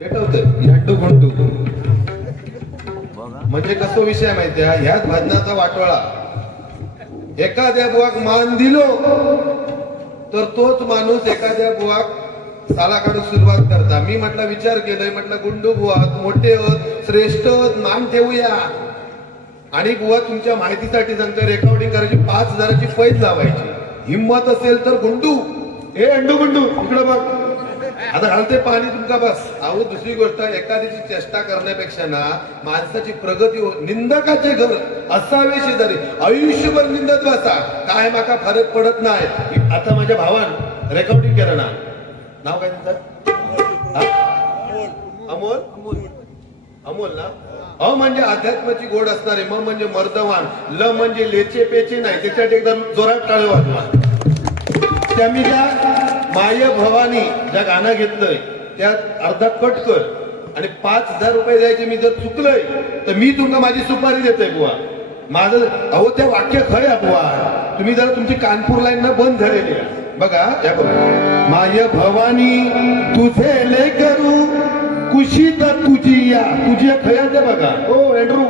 भेटवत गुंडू म्हणजे कसं विषय माहिती आहे. ह्याच भजनाचा वाटोळा एखाद्या बुवाक मान दिलो तर तोच माणूस एखाद्या बुवाक साला काढून सुरुवात करता. मी म्हटलं विचार केलाय, म्हटलं गुंडू बुवा मोठे होत श्रेष्ठ होत मान ठेवूया. आणि बुवा तुमच्या माहितीसाठी सांगतो, रेकॉर्डिंग करायची 5,000ची पैज लावायची. हिंमत असेल तर गुंडू हे अंडू गुंडू इकडे बघ आता घालते पाणी तुमका बस. अहो दुसरी गोष्ट एखाद्याची चेष्टा करण्यापेक्षा ना माणसाची प्रगती हो. निंदकाचे घर असावे शेजारी, आयुष्यभर निंदत बसा काय माका फरक पडत नाही. आता माझ्या भावान रेकॉर्डिंग केलं ना, नाव काय तुमचं? अमोल अमोल ना. अ म्हणजे अध्यात्माची गोड असणारे, म म्हणजे मर्दवान, ल म्हणजे लेचे पेचे नाही. त्याच्यात एकदम जोरात टाळे वाजवा. त्या मी त्या माय भवानी ज्या गाणं घेतलंय त्यात अर्धा कट कर आणि 5,000 रुपये द्यायचे. मी जर चुकलंय तर मी तुमका माझी सुपारी देतोय बुवा. माझं अहो त्या वाक्य खय बुवा. तुम्ही जरा तुमची कानपूर लाईन ना बंद झालेली आहे बघा. या बघा, माय भवानी तुझे लेकरू कुशीत तुझी या तुझी खयाचे बघा. हो एंड्रू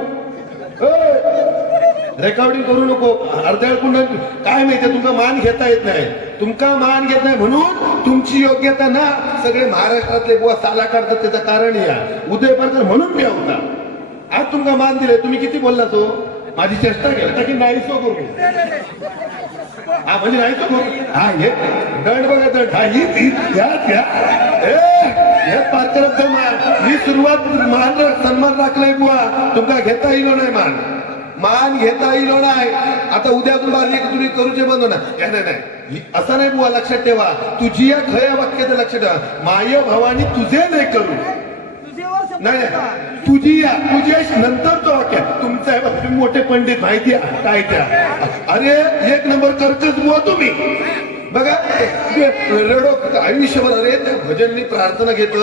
रेकॉर्डिंग करू नको. अर्ध्या कुंड काय माहितीये तुमका मान घेता येत नाही. तुमका मान घेत नाही म्हणून तुमची योग्यता ना सगळे महाराष्ट्रातले बुवा साला काढतात. त्याचं कारण या उदय पारकर म्हणून मी होता. आज तुमका मान दिले. तुम्ही किती बोलला तो माझी चेष्टा केली की नाही सो करू. हा म्हणजे नाही तो करू. हा हे दंड बघा दंड. हा ही पारकर मी सुरुवात मान सन्मान राखलाय बुवा. तुमका घेता येईल नाही मान घेता येईल नाही. आता उद्या बारली की तुम्ही करूचे बंद होणार नाही. असं नाही बुवा. लक्षात ठेवा तुझी या खऱ्या वाक्याचं लक्षात ठेवा. माय भवानी तुझे नाही करू नाही तुझी या तुझे नंतरचं वाक्य तुमचं आहे. तुम्ही मोठे पंडित माहिती आहे काय त्या. अरे एक नंबर करतच बुवा तुम्ही बघा. रडो आयुष्यभर. अरे त्या भजन मी प्रार्थना घेत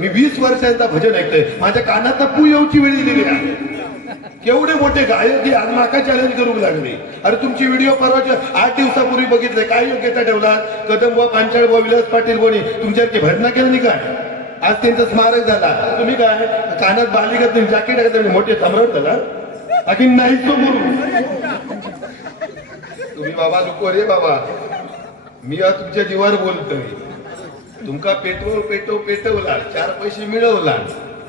मी 20 वर्षांचा भजन ऐकतोय. माझ्या कानात पू येऊची वेळ दिलेली आहे. केवढे मोठे गायक आज माका चॅलेंज करू लागले. अरे तुमची व्हिडिओ परवाच्या 8 दिवसापूर्वी बघितले. काय योग्यता ठेवला. कदम बुवा पांचाळ बुवा विलास पाटील बोनी तुमच्यासारखे भजना केलं नाही काय. आज त्यांचं स्मारक झाला. तुम्ही काय कानात बालिगत नाही जॅकेट आहे मोठे सम्राट झाला. बाकी नाही तो तुम्ही बाबा नको रे बाबा. मी तुमच्या जीवावर बोलतोय. तुमका पेटवला 4 पैसे मिळवला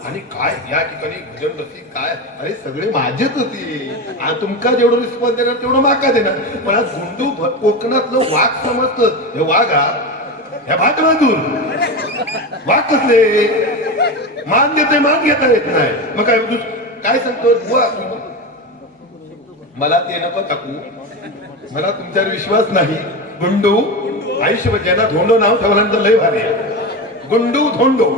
आणि काय या ठिकाणी भजन रसिक काय अरे सगळे माझेच होते. तुमका जेवढं रिस्पॉन्स देणार तेवढं माका देणार. पण आज गुंडू कोकणातलं वाघ समजतं. हे वाघ ह्या भाटमधून वाघ कसले मान देते मान घेता येत नाही. मग काय सांगतो बुवा मला ते नको टाकू. मला तुमच्यावर विश्वास नाही. गुंडू आयुष्यभर ज्यांना धोंडो नाव ठेवल्यानंतर लय भारी आहे. गुंडू धोंडो.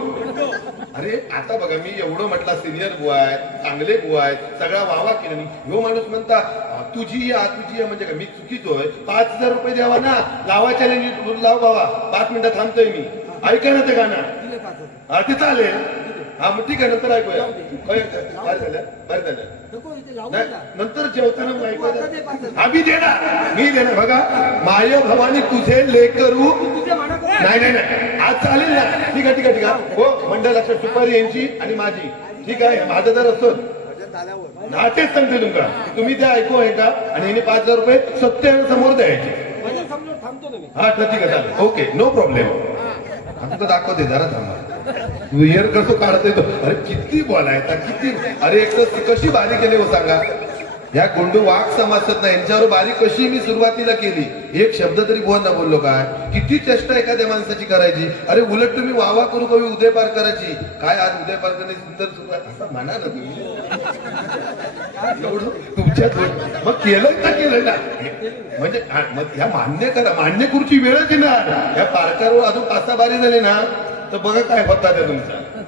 अरे आता बघा मी एवढं म्हटलं सिनियर बुवा आहेत चांगले बुवा आहेत सगळा वावा केला नाही. ह्यो माणूस म्हणता तुझी या म्हणजे का मी चुकीतोय. 5,000 रुपये द्यावा ना लावायच्या लाव बाबा. 5 मिनिटं थांबतोय मी. ऐका ना ते गाणं. हा ते चालेल. हा मग ठीक आहे नंतर ऐकूया. बरं झालं नंतर जेवताना आम्ही देणार मी देणार. बघा माय भवानी तुझे लेकरू नाही आज चालेल ना. ठीक आहे हो मंडळ लक्षात सुपारी यांची आणि माझी. ठीक आहे माझं जर असं नाटेच सांगते तुमका तुम्ही ते ऐकू आहे का. आणि हिने 5,000 रुपये सत्य समोर द्यायचे. हा ठीक आहे चालेल ओके नो प्रॉब्लेम. आता दाखवते जरा थांबा. हेअर कसं काढतोय तो. अरे किती बोलायचा किती. अरे एक तर कशी बारी केली हो सांगा. या गुंडू वाघ समजत नाही यांच्यावर बारी कशी मी सुरुवातीला केली. एक शब्द तरी बोलना बोललो काय. किती चेष्टा एखाद्या माणसाची करायची. अरे उलट तुम्ही वावा करू कवी उदय पार करायची. काय आज उदय पार करणे सुंदर सुरुवात असं म्हणा ना तुम्ही. एवढं तुमच्यात मग केलं का केलं ना म्हणजे ह्या मान्य करा. मान्य करूची वेळच येणार. या पारकावर अजून 5 बारी झाले ना तर बघा काय होता त्या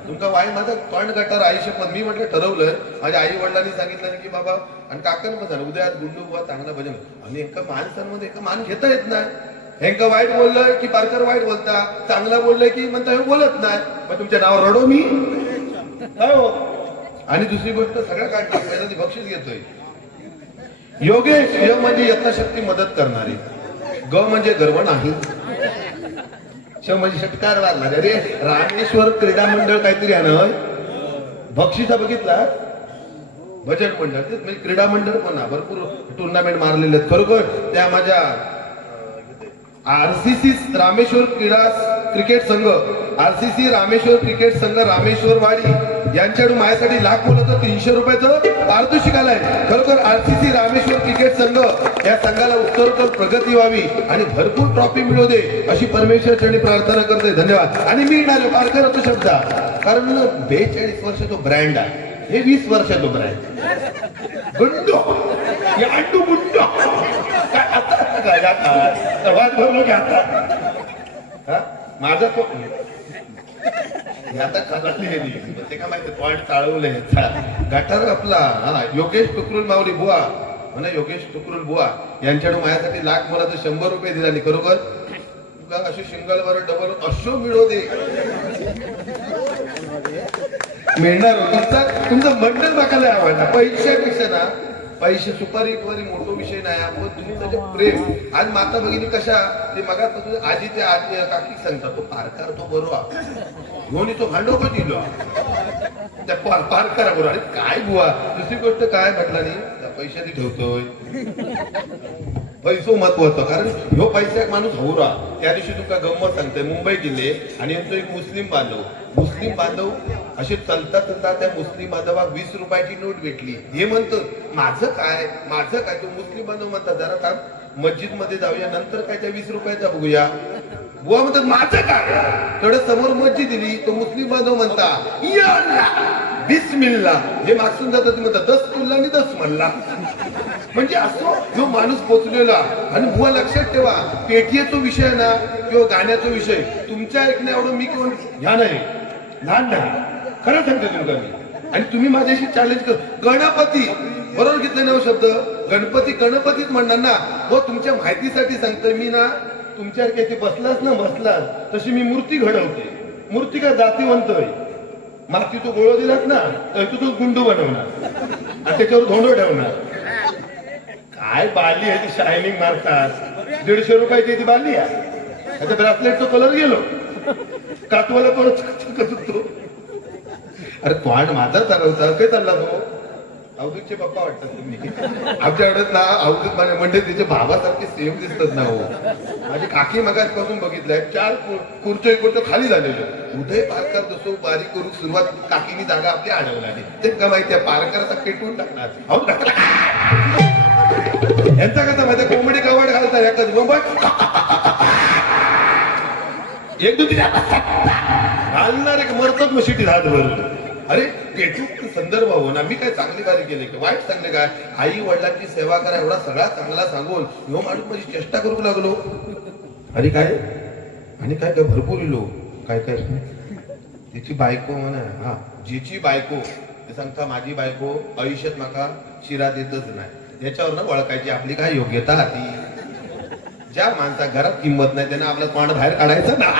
तुमचा वाई माझा तोंड गटार आयुष्यपद. मी म्हटलं ठरवलं माझ्या आई वडिलांनी सांगितलं की बाबा आणि काकांनी पण झालं उद्या गुंडू बुवा चांगला भजन आणि एका माणसांमध्ये एका मान घेता येत नाही. हेंका वाईट बोललंय की पारकर वाईट बोलता. चांगला बोललंय की म्हणता हे बोलत नाही. मग तुमच्या नावावर रडो मी हो. आणि दुसरी गोष्ट सगळ्या काय टाकायला ती बक्षीस घेतोय. योगेश य म्हणजे यथाशक्ती मदत करणारे. ग म्हणजे गर्व नाही. म्हणजे षटकार वाजणार. अरे रामेश्वर क्रीडा मंडळ काहीतरी आहे ना, बक्षिसा बघितला, बजेट मंडळ तेच म्हणजे क्रीडा मंडळ पण भरपूर टुर्नामेंट मारलेले आहेत. खरोखर त्या माझ्या आरसीसी रामेश्वर क्रिकेट संघ, आरसीसी रामेश्वर क्रिकेट संघ रामेश्वरवाडी यांच्याकडून माझ्यासाठी लाख बोलत 300 रुपयाचं पारितोषिक आलंय. खरोखर आरसीसी रामेश्वर क्रिकेट संघ या संघाला उत्तरोत्तर प्रगती व्हावी आणि भरपूर ट्रॉफी मिळू दे अशी परमेश्वर चरणी प्रार्थना करतोय. धन्यवाद. आणि मी म्हणालो पारकर होतो शब्द, कारण 42 वर्ष तो ब्रँड आहे, हे 20 वर्ष तो ब्रँड गुंडो याडू गुंडो काय आता काय आवाज भरलो की आता माझा तो आता खजाली गेली ते का माहिती पॉइंट चाळवले गटार आपला. हा योगेश टुकरुल माऊली बुवा म्हणा, योगेश टुकरुल बुवा यांच्याकडून माझ्यासाठी लाख मला तर 100 रुपये दिला. आणि खरोखर अशी सिंगलवर डबल अशो मिळो दे मिळणार. तुमचं मंडळ मागायला आवडला पैशापेक्षा ना, पैसे सुपारी मोठो विषय नाही. आपण तुमचं जे प्रेम आज माता भगिनी कशा ते मगा आजी ते आजी काकी सांगतात तो पारकार तो बरोबर घेऊन तो भांडो पण दिलो त्या पारकारा बरोबर. अरे काय बुवा, दुसरी गोष्ट काय म्हटलं नाही पैशाने ठेवतोय पैसो महत्वाचं, कारण ह्यो पैसा एक माणूस होऊ राहा. त्या दिवशी तुमका गंमत सांगतोय, मुंबई गेले आणि यांचा एक मुस्लिम बांधव असे चालता त्या मुस्लिम बांधवाक 20 रुपयाची नोट भेटली. हे म्हणतो माझं काय तो मुस्लिम बांधव म्हणतात जरा थांब मस्जिद मध्ये जाऊया नंतर काय त्या 20 रुपयाचा बघूया. बुवा म्हणतात माझं काय, थोडं समोर मस्जिद दिली तो मुस्लिम बांधव म्हणता बिस्मिल्ला, हे मागसून जातात म्हणतात 10 तुल्ला आणि 10 म्हणला. म्हणजे असो जो माणूस पोचलेला. आणि बुवा लक्षात ठेवा, पेटीचा विषय ना किंवा गाण्याचा विषय तुमच्या ऐकण्यावरून मी कोण ह्या नाही लहान नाही, खरं सांगते तुमका मी. आणि तुम्ही माझ्याशी चॅलेंज कर, गणपती बरोबर घेतले ना शब्द, गणपतीच म्हणणार ना. हो तुमच्या माहितीसाठी सांगतोय मी ना, तुमच्यासारखे बसलास तशी मी मूर्ती घडवते. मूर्ती का जातीवंत आहे, माती तो गोळा दिलास ना तर तू तो गुंडू बनवणार आणि त्याच्यावर धोंडो ठेवणार. काय बाली आहे ती शायनिंग मारतात, 150 रुपयाची ती बाली आहे. आता ब्रेसलेट तो कलर गेलो कातवाला तो. अरे तोंड माझा चालवता काय चालला तो. अवधूतचे पप्पा वाटतात तुम्ही आमच्याकडे ना. अवधूत म्हणजे तिचे भावासारखे सेम दिसतात ना. हो माझी काकी मगासपासून बघितलंय 4 खुर्चो खाली झालेलो. उदय पारकर जसो बारीक करून सुरुवात काकीनी जागा आपली अडवला ते का माहितीये, पारकरचा पेटवून टाकणार. यांचा कसा माहिती कोंबडी कवाड घालतात एकच एक दुसरी घालणार एक मरतच मग शिटी हात भरून. अरे पेटू संदर्भ हो ना, मी काय चांगली कार्य केले की वाईट सांगले काय. आई वडिलांची सेवा करा एवढा सगळा चांगला सांगून ह्यो माणूस माझी चेष्टा करू लागलो. आणि काय भरपूर इलो काय तिची बायको म्हणा, हा जिची बायको ते सांगता माझी बायको आयुष्यात माका शिरा देतच नाही. याच्यावर ना ओळखायची आपली काय योग्यता ती. ज्या माणसा घरात किंमत नाही त्याने आपलं तोंड बाहेर काढायचं ना.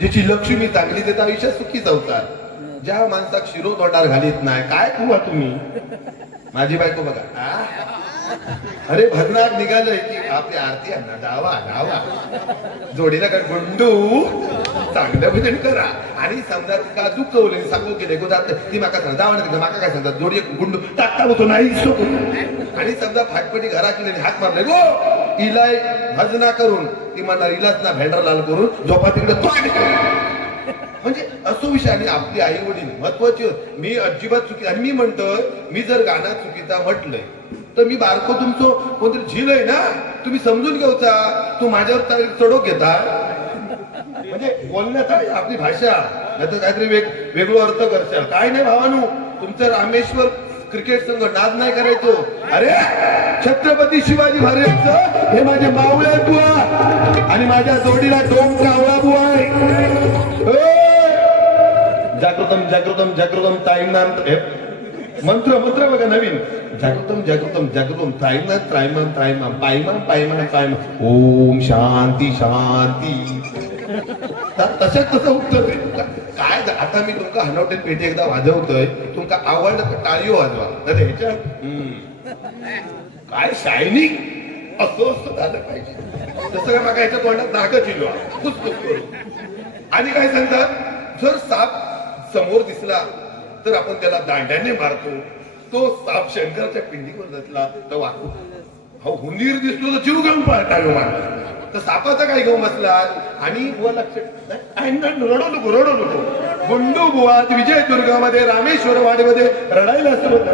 जिची लक्ष्मी चांगली देत आयुष्यात सुखी चौकार. ज्या माणसाक शिरो तोंडार घालीत नाही काय कुवा तुम्ही. माझी बायको बघा, अरे भजनात निघालंय की आपली आरती आहे ना, डावा जोडीला काय गुंडू चांगलं भजन करा. आणि समजा का दुखवले सांगू केले जात ती माका सांग जावं माका काय सांगतात जोडी गुंडू टाकता होतो नाही. आणि समजा फाटपटी घराची हात मारले गो इलाय भजना करून ती म्हणणार इलाच ना भेंडर लाल करून झोपा तिकडे. म्हणजे असो विषय. आणि आपली आई वडील महत्वाची. मी अजिबात चुकी, आणि मी म्हणतोय मी जर गाणं चुकीचा म्हटलंय तर मी बारको तुमचं कोणतरी झील आहे ना, तुम्ही समजून घेऊचा. तू माझ्यावर चढो घेता म्हणजे बोलण्यात आपली भाषा नाही तर काहीतरी वेगळं अर्थ करशाल. काय नाही भावानू, तुमचं रामेश्वर क्रिकेट संघ नाद नाही करायचो. अरे छत्रपती शिवाजी महाराजांचं हे माझे मावळे बुवा आणि माझ्या जोडीला डोम कावळा बुवा आहे. जागृतम ताईनाम मंत्र बघा नवीन. जागृतम त्राईमान ओम शांती तसं उत्तर काय. आता मी तुमका हनवटेल पेटी एकदा वाजवतोय, तुमका आवडलं तर टाळीओ वाजवा. ह्याच्यात काय शायनिंग असं झालं पाहिजे. जसं काय मागा याच्या तोंडात नागच इलो पुस्तक करू. आणि काय सांगतात, जर साप समोर दिसला तर आपण त्याला दांड्याने मारतो. तो साप शंकराच्या पिंडीवर बसला तर वाकू. हो, हुंदीर दिसतो तर जीव घेऊन पळताना माणूस. तर सापाचा काय घेऊन बसला. आणि रडू नको. गुंडू बुवा विजयदुर्गामध्ये रामेश्वर वाडीमध्ये रडायला सुरुवात.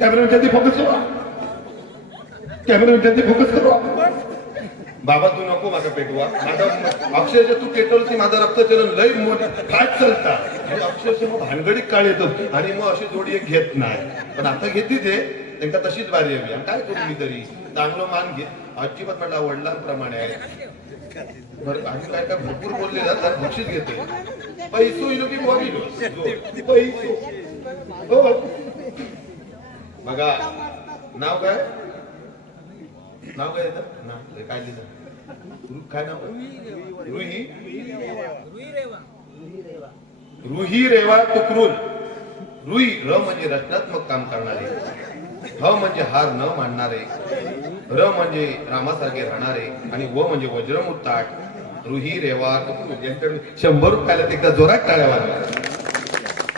कॅमेरामॅनच्या फोकस करू. बाबा तू नको माझा पेटवा. माझा अक्षरशः तू पेटवलं की माझा रक्तचलन लय फाट चालता. आणि अक्षरशः मग भानगडीत काळ येतो आणि मग अशी जोडी एक घेत नाही. पण आता घेते ते त्यांना तशीच बारी हवी. काय करू मी तरी चांगलं मान घे. अजिबात म्हटलं वडिलांप्रमाणे आहे. आणि काय काय भरपूर बोलले जातात. बक्षीस घेतोय पैसो इलो की बुवा गेलो पैसो. हो बघा नाव काय येतं ना काय लिहिलं. काय नाव रुही रेवा तुकरून. रुई र म्हणजे रचनात्मक काम करणारे, ह म्हणजे हार न मानणारे, र म्हणजे रामासारखे राहणारे आणि व म्हणजे वज्रमुत्ताट. रुही रेवा तुकरून यांच्याकडे 100 रुपयाला एकदा जोरात टाळ्या वाजल्या.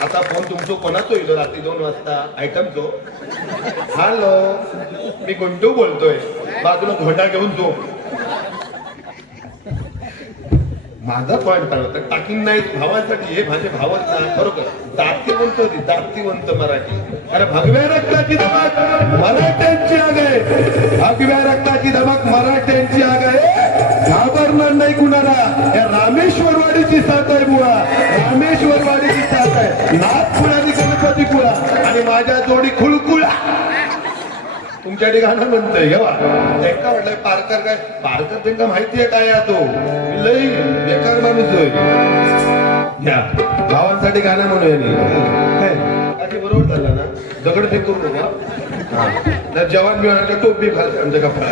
आता फोन तुमचो कोणाचो येलो रात्री 2 वाजता आयटमचो. हॅलो मी गुंडू बोलतोय. बाजूला घोडा घेऊन जो. माझा पॉइंट काय होता टाकीन नाही भावासाठी. हे माझे भावच नाही बरोबर. दातीवंत होती दातीवंत मराठी. अरे भगव्या रक्ताची धमक मराठ्यांची आग आहे. भगव्या रक्ताची धमक मराठ्यांची आग आहे. घाबरणार नाही कुणाला. या रामेश्वरवाडीची साथ आहे बुवा. रामेश्वरवाडीची साथ आहे. नागपुर आणि गणपती पुळा आणि माझ्या जोडी खुळकुळा. तुमच्या ठिकाणं म्हणतोय घेवा. त्यांना म्हटलंय पारकर काय पारकर त्यांना माहितीये काय या तो लई बेकार माणूस होय. घ्या भावांसाठी गाणं म्हणूया. बरोबर झालं ना. दगड फेक करू नका. जवान बिवानाच्या टोप बी खाल आमच्या कपडा.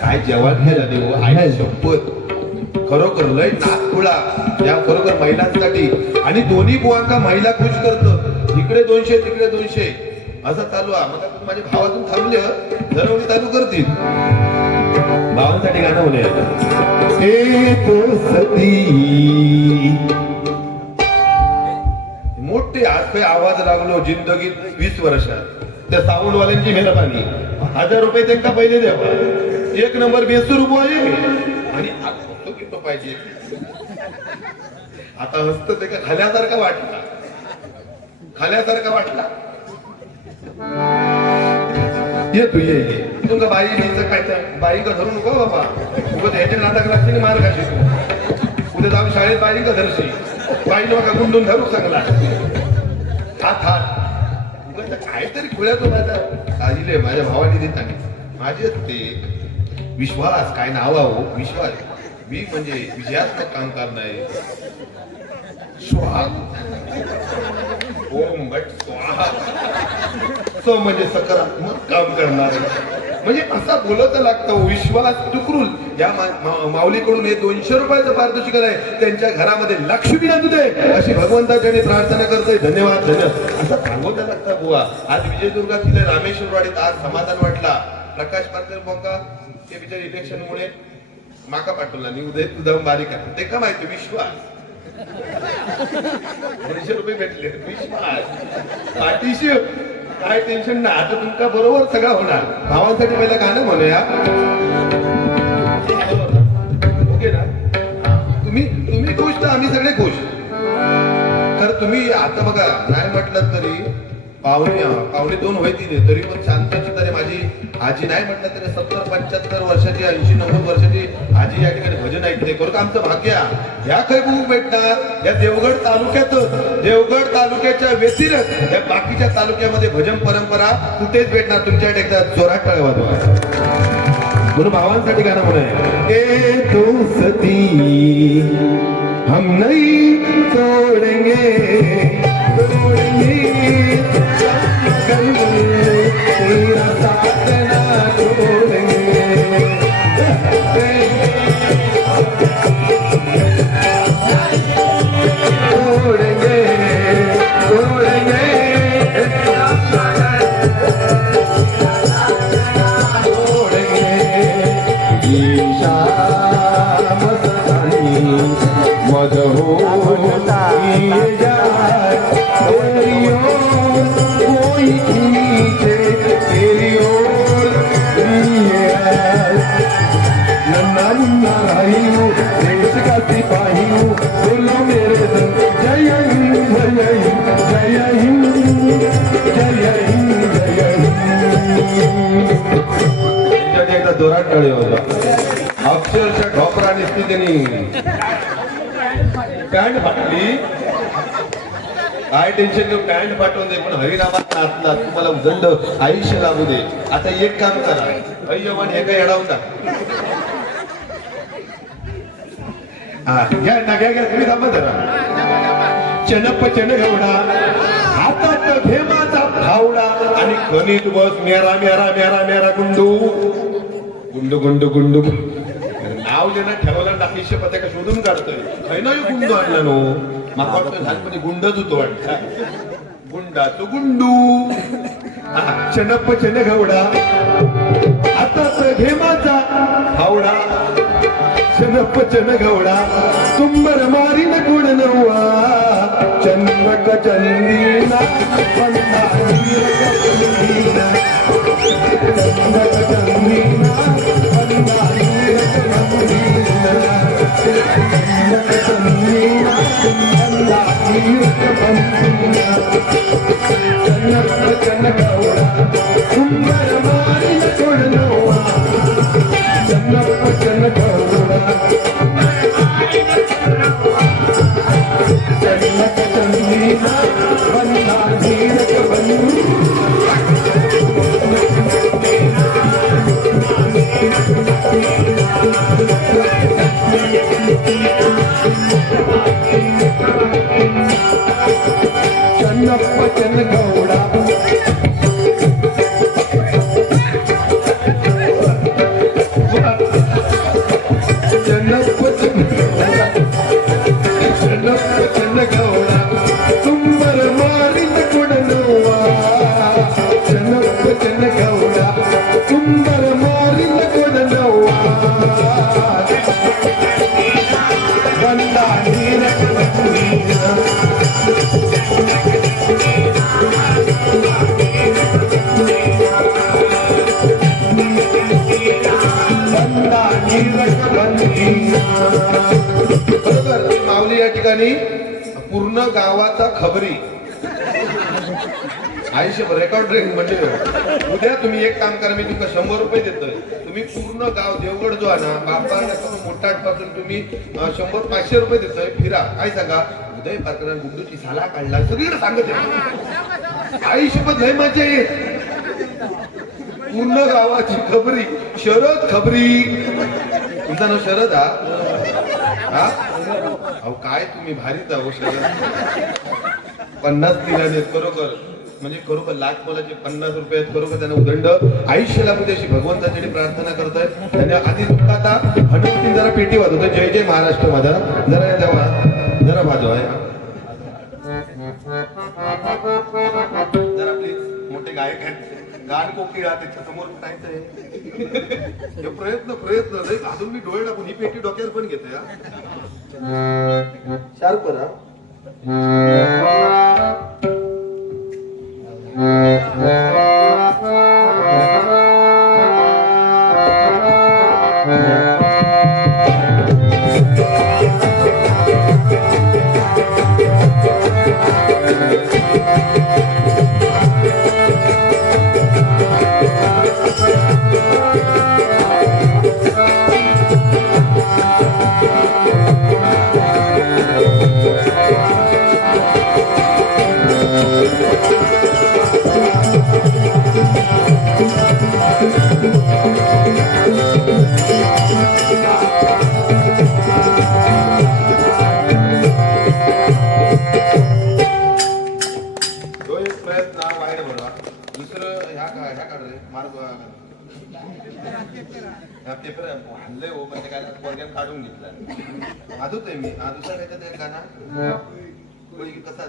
काय जवान घ्यायला देऊ आहे शपथ. खरोखर लय नागपुळा या खरोखर महिलांसाठी. आणि दोन्ही बुवांका महिला खुश करतो. इकडे 200 तिकडे 200 असं चालू आहे. मग माझ्या भावातून थांबले दरवळी चालू करतील. भावांसाठी गाणं म्हणूया. हे तो सती मोठे आज काही आवाज लागलो जिंदगीत 20 वर्षात. त्या साऊंडवाल्यांची मेहरबानी. 1000 रुपये त्यांना पहिले द्यावा. 1 नंबर बेसूर रुपये आणि हसतो किती पाहिजे. आता हसत ते का खाल्यासारखा वाटला. खाल्यासारखा वाटला. ये तू ये तुमका बाई घ्यायचं काय तर बाई का धरू नको बाबा. उगत ह्याच्या नाटक लागते मार खाशी. उद्या जाऊन शाळेत बाई का धरशी. बाई नका गुंडून धरू चांगला. हात काहीतरी खुळ्यातो माझा आईले माझ्या भावाने देत नाही. माझे ते विश्वास काय नाव हो विश्वास. मी म्हणजे विजयात्मक काम करणार. स्वाहा ओम भट स्वाहा. स म्हणजे सकारात्मक काम करणार. म्हणजे असा बोलत लागतं. विश्वास तुकरूल या माऊलीकडून हे 200 रुपयाचं पारितोषिक आहे. त्यांच्या घरामध्ये लक्ष्मी आणू दे अशी भगवंताच्याने प्रार्थना करतोय. धन्यवाद धन्यवाद असं सांगवता लागतं बुवा. आज विजयदुर्गातील रामेश्वरवाडीत आज समाधान वाटला. प्रकाश पारकर बोका ते बिचारी इलेक्शनमुळे माका पाठवला आणि उदय तुझा बारीक आहे. ते का माहिती विश्वास 200 रुपये भेटले. विश्वास पाठीशी काय टेन्शन नाही. आता तुमका बरोबर सगळं होणार. भावांसाठी पहिलं गाणं म्हणूया. ओके ना. तुम्ही खुश तर आम्ही सगळे खुश. तर तुम्ही आता बघा नाही म्हटलं तरी पावणे 2 होईल तरी पण शांतची तरी माझी आजी नाही म्हटलं तरी 70-75 वर्षाची 80-90 वर्षाची आजी या ठिकाणी भजन ऐकते. करू का आमचं भाग्य. ह्या काही बुक भेटणार या देवगड तालुक्याच्या व्यतिरिक्त या बाकीच्या तालुक्यामध्ये भजन परंपरा कुठेच भेटणार. तुमच्याकडे एकदा जोरात टाळ्या वाजवा. म्हणून भावांसाठी गाणं म्हणूया. ए तो सती हम नहीं तोडेंगे तेरा साथ ना छोड़ेंगे. छोड़ेंगे मदहोश किए जाए तेरी ओर कोई खींचे तेरी ओर लिए आए। नन्ना मुन्ना राही हूँ देश का सिपाही हूँ बोलो मेरे संग जय हिंद जय हिंद जय हिंद जय हिंद जय हिंद। त्याच्यात एकदा जोरात टाळी होता अक्षरशः ढोपरा निसती त्यांनी पॅन्ट फाटली काय टेन्शन घेऊ पॅन्ट पाठवून दे पण हरिनामात नाचला तुम्हाला दंड आयुष्य लागू दे। आता एक काम करा अय्यमान हे काय अडवता घ्या ना घ्या घ्या तुम्ही थांबा जरा। चनप चन गवडा हातात भेमाचा फावडा आणि खनीत बस मेरा मेरा मेरा मेरा गुंडू गुंडू गुंडू गुंडू नाव ज्यांना ठेवलं टाकीशे पत्या का शोधून काढतोय खै ना गुंडू आणला नो माका वाटतं लहानपणी गुंडच होतो वाटत गुंडा तो गुंडू चनप चन गवडा हातात भेमाचा फावडा चनप चन गवडा तुंबर मारीन गुण नव्वा चंद्रक चंदीना बंदा हीरक बंदीना चंद्रक चंदीना बंदा हीरक बंदीना चंद्रक चंदीना बंदा हीरक बंदीना चनप चन गवडा तुंबर मारीन गुण नव्वा चनप चन गवडा चनप चंदीना बंदा हीरक बंदीना चनप चन गवडा तुंबर मारिन गुण नव्वा चनप चन गवडा तुंबर मारिन गुण नव्वा बंदा हीरक बंदीना बंदा हीरक बंदीना। बरोबर माऊली या ठिकाणी पूर्ण गावाचा खबरी आयुष्यभर रेकॉर्डिंग म्हणजे उद्या तुम्ही एक काम करा मी तुमका 100 रुपये देतोय तुम्ही पूर्ण गाव देवगड जो आहे ना बापा मोठाट पासून तुम्ही 100-500 रुपये देतोय फिरा काय सांगा उदय पारकर गुंडूची साला काढला सगळीकडे सांगत आहे आयुष्यभर लय मजा येईल पूर्ण गावाची खबरी शरद खबरी तुमचा नाव शरद हा अहो काय तुम्ही भारीच आहो शरद 50 दिल्याने खरोखर म्हणजे खरोखर लाख मोलाचे 50 रुपये खरोखर त्यांना उदंड आयुष्य लागू द्यायची भगवंताची प्रार्थना करतोय त्यांनी आधी तुमका आता हनुमती जरा पेटी वाजवतोय जय जय महाराष्ट्र माझा जरा तेव्हा जरा वाजव आहे जरा प्लीज मोठे गायक आहेत गाण कोकिळा त्याच्या समोर काय प्रयत्न प्रयत्न अजून मी डोळे टाकून ही पेटी डोक्यावर पण घेते शार्प ना हल्ले हो पण काय पोरग्यान काढून घेतला आधूच आहे मी आधूचा काय तर गाणं कसा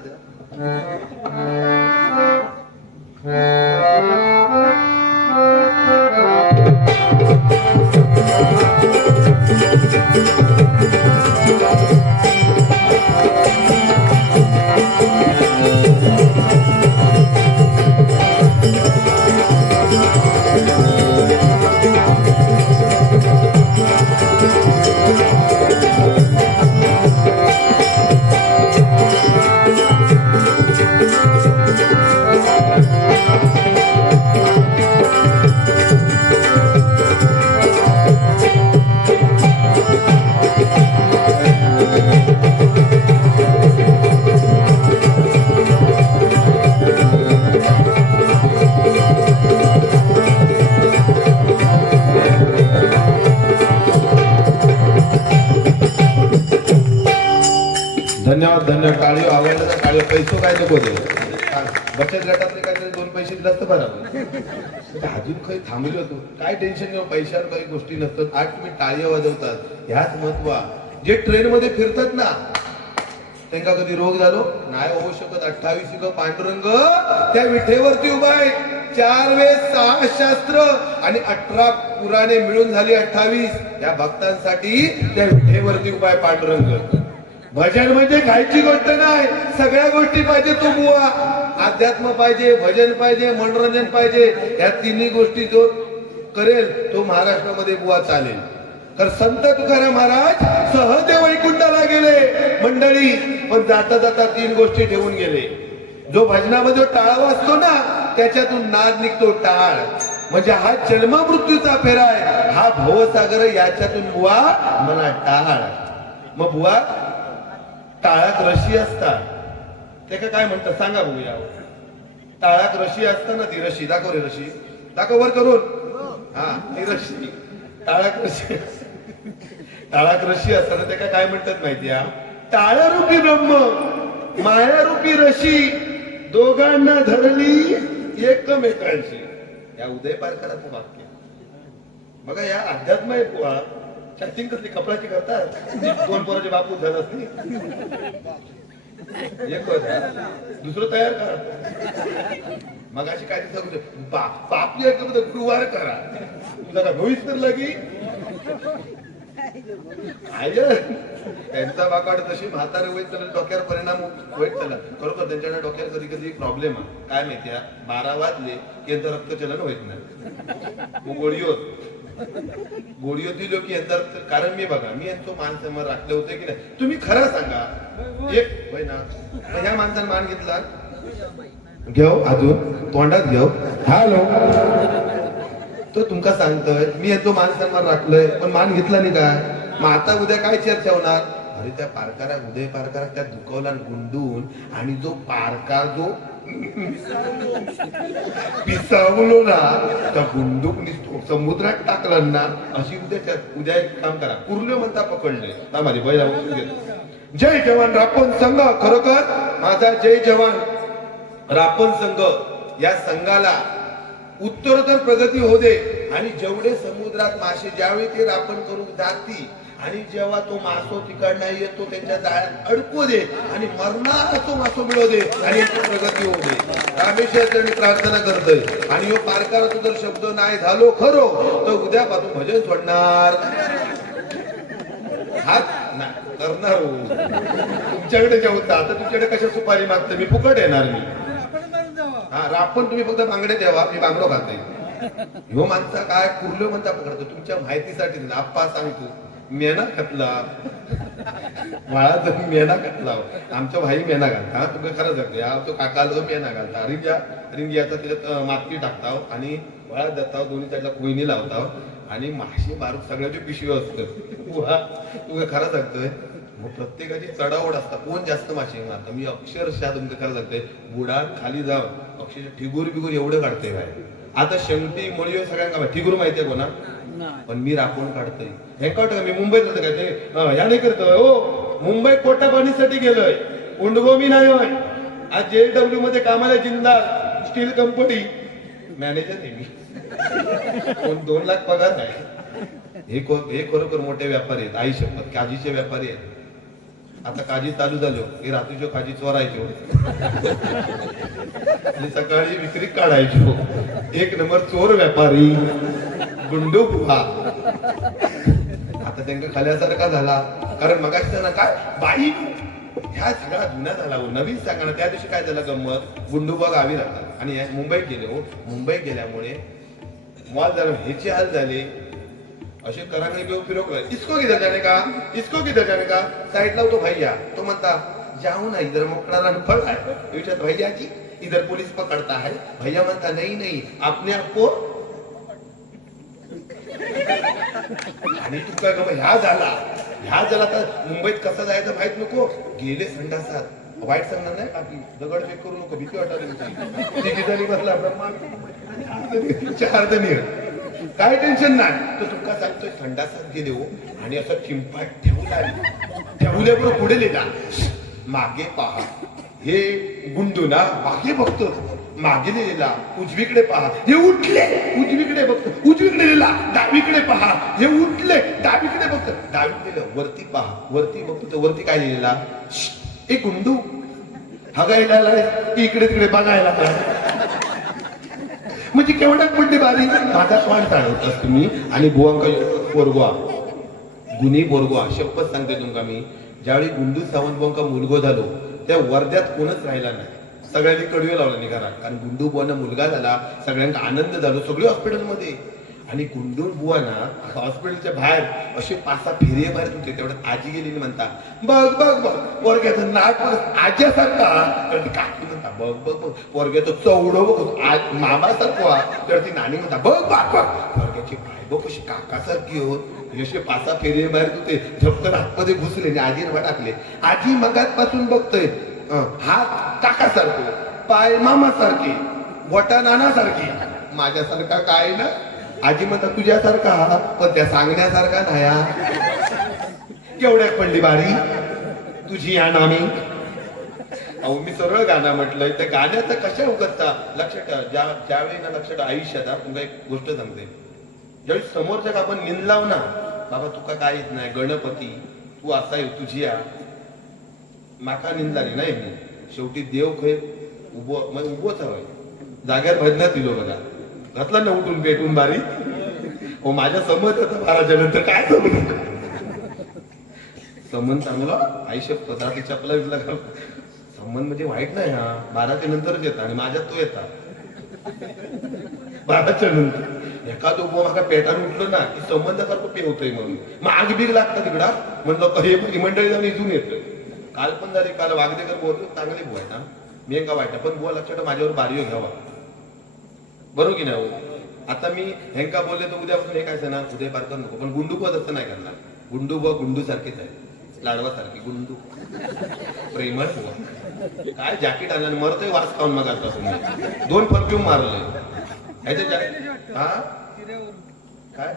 धन्यवाद धन्यवाद. टाळी आवडलं तर टाळी. पैसो काय नको दे. बचत गटातले काहीतरी 2 पैसे दिलास तर बरं. अजून काही थांबलो होतो. काय टेन्शन घेऊ, पैशावर काही गोष्टी नसतात. आज तुम्ही टाळी वाजवतात, ह्याच महत्व. जे ट्रेन मध्ये फिरतात ना, त्यांना कधी रोग झालो नाही होऊ शकत. 28 पांडुरंग त्या विठेवरती उभा आहे. 4 वेद 6 शास्त्र आणि 18 पुराणे मिळून झाली 28. त्या भक्तांसाठी त्या विठेवरती उभा आहे पांडुरंग. भजन म्हणजे खायची गोष्ट नाही, सगळ्या गोष्टी पाहिजे तो बुवा. अध्यात्म पाहिजे, भजन पाहिजे, मनोरंजन पाहिजे. या तिन्ही गोष्टी जो करेल तो महाराष्ट्रामध्ये बुवा चालेल. तर संत तुकाराम महाराज सहज वैकुंठाला गेले मंडळी, पण जाता जाता 3 गोष्टी ठेवून गेले. जो भजनामध्ये टाळ वाजतो ना, त्याच्यातून नाद निघतो टाळ. म्हणजे हा जन्म मृत्यूचा फेरा आहे, हा भवसागर. याच्यातून बुवा मला टाळ. मग बुवा टाळात रशी असतात, ते काय म्हणतात सांगा बघूया. टाळात रशी असतात ना, ती रशी दाखव रे. रशी दाखव वर करून. हा ती रशी. टाळात रशी, टाळात रशी असतात, ते काय म्हणतात माहिती आहे. टाळारूपी ब्रह्म मायारूपी रशी, दोघांना धरली एकमेकांशी. या उदय पारकराचं वाक्य बघा. या अध्यात्म आहे बुवा. चॅटिंग कसली कपडाची करतात. 2 पोराचे बापू झालं असते, एक दुसरं तयार करा. मग अशी काय बापी गुरुवार करा. तुझा का भविष्य तर लगी त्यांचा वाकाड तशी म्हातारे होईल तर डोक्यावर परिणाम होईल. त्याला खरोखर त्यांच्याकडे डोक्यावर कधी कधी प्रॉब्लेम आहे. काय माहिती आहे, 12 वाजले की यांचं रक्तचलन होत नाही. गोळी दिलो की यांचा रक्त. कारण मी बघा, मी यांचं मान समोर राखले होते की नाही. तुम्ही खरं सांगा. एक होय ना, ह्या माणसाने मान घेतला. घेऊ अजून तोंडात घेऊ. हॅलो, तो तुमका सांगतोय मी येतो मान सन्मान राखलोय, पण मान घेतला नाही काय. मग आता उद्या काय चर्चा होणार. अरे त्या पारकारा उदय पारकारा त्या दुखवला गुंडून, आणि जो पारकार जो पिसावलो ना, त्या गुंडूक समुद्रात टाकला ना. अशी उद्या एक काम करा. कुर्ले म्हणता पकडले माझे बैला. जय जवान रापण संघ. खरोखर माझा जय जवान रापण संघ. या संघाला उत्तरोत्तर प्रगती होऊ दे. आणि जेवढे समुद्रात मासे ज्यावेळी ते रापण करून जातील, आणि जेव्हा तो मासो तिकडनं येतो त्यांच्या जाळ्यात अडकू दे, आणि मरणार तो मासो मिळवू दे, आणि प्रगती होऊ दे. रामेश्वर प्रार्थना करतोय. आणि ह्यो पारकाराचा जर शब्द नाही झालो खरो, तर उद्यापासून भजन सोडणार. हात नाही करणार. तुमच्याकडे जेवता आता तुमच्याकडे कशा सुपारी मागते. मी फुकट येणार. मी हा रापण तुम्ही फक्त बांगडे द्यावा, मी बांगडो खाते. ह्यो माणसा काय कुर्लो म्हणता पकडतो. तुमच्या माहितीसाठी आप्पा सांगतो, मेना खतला वाळा मेना खतला. आमच्या भाई मेना घालता. तुम्ही खरं सांगते, तो काकाला मेना घालता. रिंग्याचा त्याच्यात माती टाकताव आणि वाळा देताव. दोन्ही साईडला कोयनी लावताव आणि मासे मारून सगळ्याची पिशवी असतं. तुम्ही खरं सांगतोय. मग प्रत्येकाची चढावड असतात. कोण जास्त मासे मारतात. मी अक्षरशः तुमचं खरं सांगते, बुडात खाली जाऊन अक्षरशः ठिगूर बिगूर एवढं काढते काय. आता शेंगटी मळी सगळ्यांना ठिगूर माहितीये कोणा, पण मी राखून काढतोय. हे कळत मी मुंबईत होतं काय ते या नाही करतोय. हो मुंबई पोटा पाणीसाठी गेलोय. उंडगो मी नाही होय. आज JW मध्ये कामाला जिंदाल स्टील कंपनी मॅनेजर आहे मी. 2 लाख पगार नाही. हे खरोखर मोठे व्यापारी आहेत. आई शपथ काजीचे व्यापारी आहेत. आता काजी चालू झालो. हे रात्रीचो काजी चोरायचो आणि सकाळी विक्री काढायचो. 1 नंबर चोर व्यापारी गुंडू बुवा. आता त्यांना खाल्यासारखा झाला. कारण मगाशी ना काय बाई ह्या सगळा जुना झाला. नवीन सांगा. त्या दिवशी काय झालं गंमत. गुंडूबा गावी राहतात आणि मुंबईत गेले. हो मुंबईत गेल्यामुळे मॉल झालं. ह्याचे हाल झाले. असे करांगे घेऊन फिरवलं. इसको किधर जाने का, इसको किधर जाने का. साइडला होतो भैया. तो म्हणता जाऊ ना इधर मोकळा फळ आहे. विचारत भैया जी इधर पुलिस पकडता है. भैया म्हणता नहीं नहीं आपने आपको. आणि तू काय ग ह्या झाला तर मुंबईत कसं जायचं माहित नको. गेले संडासात. वाईट सांगणार नाही आपली दगड फेक करू नको. भीती वाटायला तिघी बसला ब्रह्मा 4 जणी. काय टेन्शन नाही. तो तुमका सांगतोय संडासात गेले हो आणि असं चिंपाट ठेवल्यापुढे पुढे लिहिला मागे पहा. हे गुंडू ना मागे बघतो, मागे लिहिलेला उजवीकडे पहा. हे उठले, उजवीकडे बघतो, उजवीकडे लिहिला डावीकडे पहा. हे उठले, डावीकडे बघतो, डावीकडे वरती पहा, वरती बघतो तर वरती काय लिहिलेला. ए गुंडू हगायला आलाय की इकडे तिकडे बघायला म्हणजे केवढ्या पडली बारी. माझा तोंड टाळवतोस तुम्ही आणि बुवांका पोरगोआ गुन्हे पोरगोआ शपथ सांगते तुमका मी. ज्यावेळी गुंडू सावंत बुवांका मुलगो झालो त्या वर्ध्यात कोणच राहिला नाही. सगळ्यांनी कडवे लावला निघाला, कारण गुंडू बुवांना मुलगा झाला, सगळ्यांना आनंद झालो, सगळे हॉस्पिटलमध्ये. आणि गुंडू बुवाना हॉस्पिटलच्या बाहेर असे 5-6 फेरे बाहेर होते. तेवढ्यात आजी गेली म्हणता बघ बघ बघ पोरग्याचं नाक आज्यासारखा. तर ती काकी म्हणता बघ बघ बघ पोरग्याचं चौडं बघ मामासारखं. तर ती नानी म्हणता बघ बघ बघ पोरग्याची पाय बघ कशी काकासारखी होत. असे 5-6 फेरे बाहेर होते. झपकन आतमध्ये घुसले आणि आजीने टाकले. आजी मगातपासून बघतोय हात काकासारखं, पाय मामासारखे, बोटा नानासारखी. माझ्यासारखा काय ना. आजी म्हणता तुझ्यासारखा पण त्या सांगण्यासारखा नाही. केवढ्यात पडली बारी तुझी या नामी. अहो मी सरळ गाणं म्हटलंय. त्या गाण्याचं कशा उगतता लक्षात ठेवा. ज्यावेळी ना लक्षात आयुष्यात तुमका एक गोष्ट सांगते. ज्यावेळी समोरच्या आपण निंदलाव ना बाबा तुका काय येत नाही गणपती तू असा आहे तुझी या माका निंदाली नाही. मी शेवटी देव खय उभोच हवंय. जाग्यावर भजनात दिलो बघा घातला ना उठून पेटून बारी. हो माझ्या समज होता 12च्या नंतर काय समज संबंध चांगला आयुष्य पदार्थ चपला विकला संबंध म्हणजे वाईट नाही. हा 12च्या नंतरच येतात आणि माझ्यात तो येतात 12च्या नंतर. एखादं उभं माका पेटाने उठलं ना की संबंधासारखं पे होतोय म्हणून मग आग बीग लागतं तिकडा. म्हणलं हे मंडळी जाऊन इथून येतोय. काल पण झाले काल वागदेकर बोलतो चांगले बुवा ना मी का वाईट पण बुवा लक्षात माझ्यावर बारीओ घ्यावा बरोबर की नाही. आता मी हेंका बोलले तर उद्यापासून हे काय ना उद्या पार नको. पण गुंडू बुवा तसं नाही करणार. गुंडू बुवा गुंडू सारखेच आहे लाडवासारखी गुंडू प्रेमळ बुवा. काय जॅकेट आणलं मरतोय वास खाऊन मग आता तुम्ही 2 परफ्यूम मारले हा काय.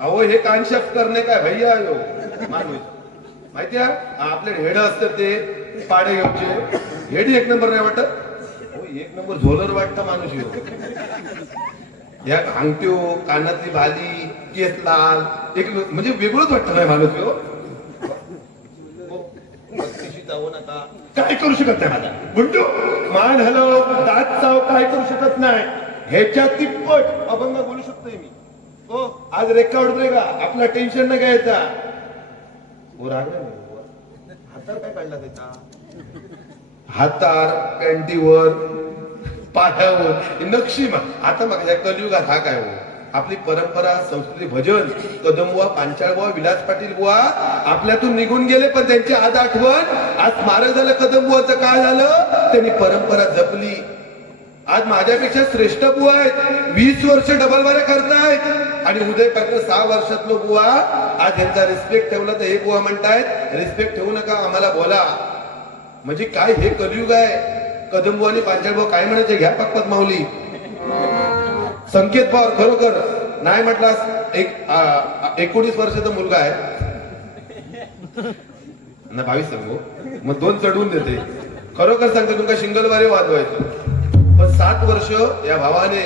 अहो हे कानशेप करणे काय भैया यो माणूस माहिती आहे. आपले हेड असतात ते पाडे घेऊचे हेड 1 नंबर नाही वाटत. 1 नंबर झोलर वाटतं माणूस या अंगठ्यो कानातली भाली केस लाल एक म्हणजे वेगळंच वाटतं नाही माणूस यो. जाऊ नका काय करू शकत नाही माझा गुंडू मान हलव दात चाव काय करू शकत नाही. ह्याच्या तिप्पट अभंग बोलू शकतोय मी. हो आज रेकॉर्ड ब्रेक आपला टेन्शन न घ्यायचा. हातार काय काढला त्याचा हातार पॅन्टीवर पायावर नक्षी. आता मग कलियुगात हा काय हो आपली परंपरा संस्कृती भजन कदमबुवा पांचाळबुवा विलास पाटील बुवा आपल्यातून निघून गेले. पण त्यांची आज आठवण आज स्मारक झालं. कदमबुवाचं काय झालं त्यांनी परंपरा जपली. आज माझ्यापेक्षा श्रेष्ठ बुवा आहेत 20 वर्ष डबल बारे करतायत आणि उदय पाटील 6 वर्षातलो बुवा आज यांचा रिस्पेक्ट ठेवला तर हे बुवा म्हणतायत रिस्पेक्ट ठेवू नका आम्हाला बोला. म्हणजे काय हे कलियुग आहे. कदमबुवा आणि पांचाळबुवा काय म्हणायचे घ्या पाकपत माऊली. संकेत पवार खरोखर नाही म्हटलास एक 19 वर्षाचा मुलगा आहे ना 22 सांगू मग 2 चढवून देते. खरोखर सांगते तुमका शिंगलवारी वाजवायचं. पण 7 वर्ष या भावाने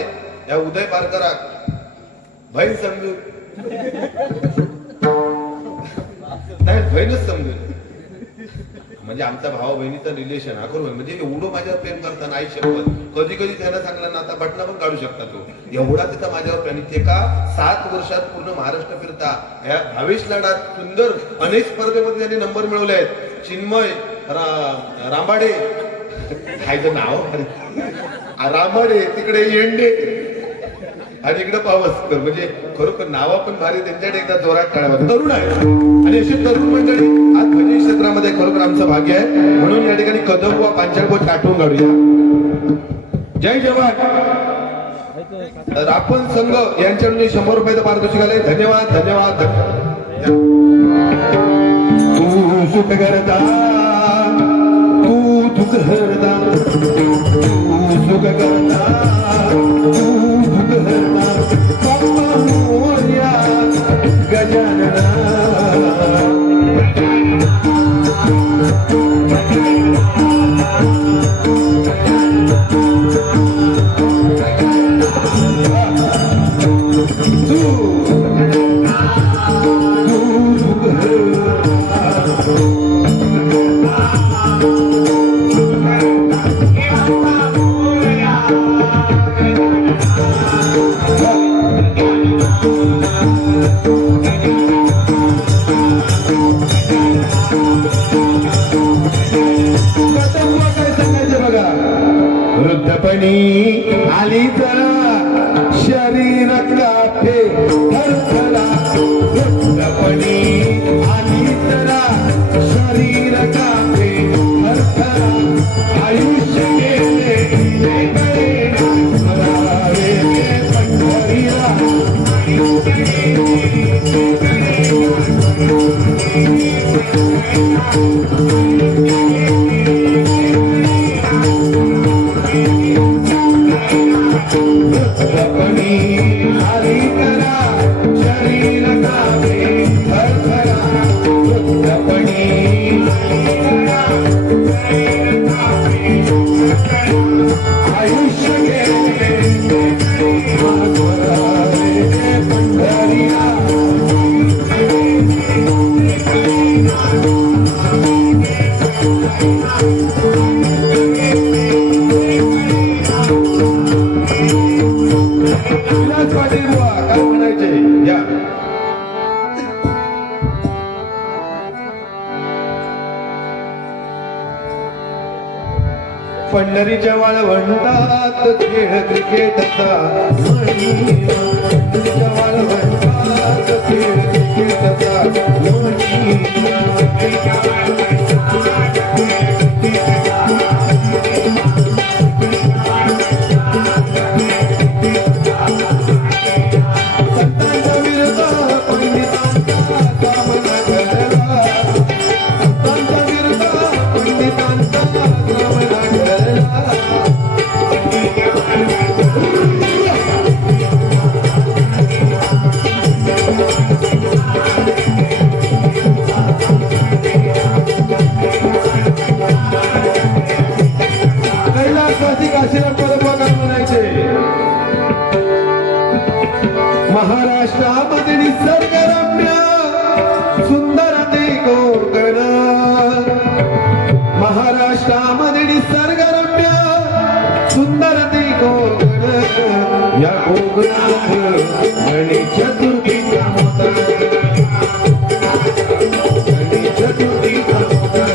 या उदय पारकराक बहीण समजून नाही बहीणच समजून म्हणजे आमचा भावा बहिणीचं रिलेशन हा करून म्हणजे एवढं माझ्यावर प्रेम करताना आई शपथ कधी कधी त्यांना सांगलं ना आता बटना पण काढू शकता तो एवढा त्याचा माझ्यावर प्रेम. ते का 7 वर्षात पूर्ण महाराष्ट्र फिरता या भावेश लाडात सुंदर अनेक स्पर्धेमध्ये त्यांनी नंबर मिळवले आहेत. चिन्मय रांबाडे खायचं नाव रांबाडे तिकडे येंडे आणि इकडे पावसकर म्हणजे खरोखर नावा पण भारी. त्यांच्याकडे एकदा जोरात काढावं तरुण आहे आणि अशी तरुण मंडळी आज भजन क्षेत्रामध्ये खरोखर आमचं भाग्य आहे. म्हणून या ठिकाणी कदमबुवा पांचाळबुवा आठवून काढूया. जय जवान. तर आपण संघ यांच्याकडून 100 रुपयाचं पारितोषिक आलंय. धन्यवाद धन्यवाद. तू सुख करता तू दुःख हरता तू सुख करता तू दुःख हरता मोर्या गजानना वृद्धपणी आली जरा शरीर काठे थरथरा वृद्धपणी आली जरा शरीर काठे थरथरा आयुष्य गेले मरावे पंढरीला पंढरीच्या वाळवंटात खेळ क्रिकेटचा पंढरीच्या वाळवंटात खेळ क्रिकेटचा संतांच्या विरोधा पंडितांचा कामना करला संतांच्या विरोधा पंडितांचा कामना महाराष्ट्रामध्ये निसर्गरम्य सुंदर ते कोकण महाराष्ट्रामध्ये निसर्गरम्य सुंदर ते कोकण या कोकणात गणेश चतुर्थीचा मोठा गणेश चतुर्थीचा मोठा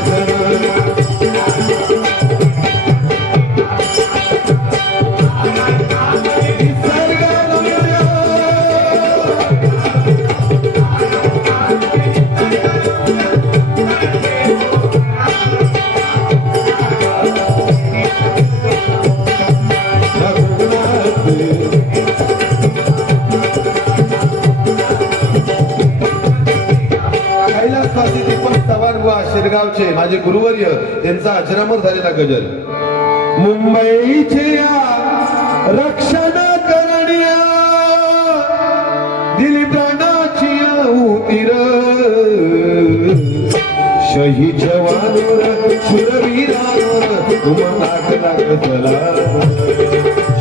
शिरगावचे माझे गुरुवर्य त्यांचा अजरामर झालेला गजल मुंबईचे रक्षण करण्या दिली प्राणाची आहुतीर शहीद जवानोर शूरवीरांवर उमा लाख लाख सलाम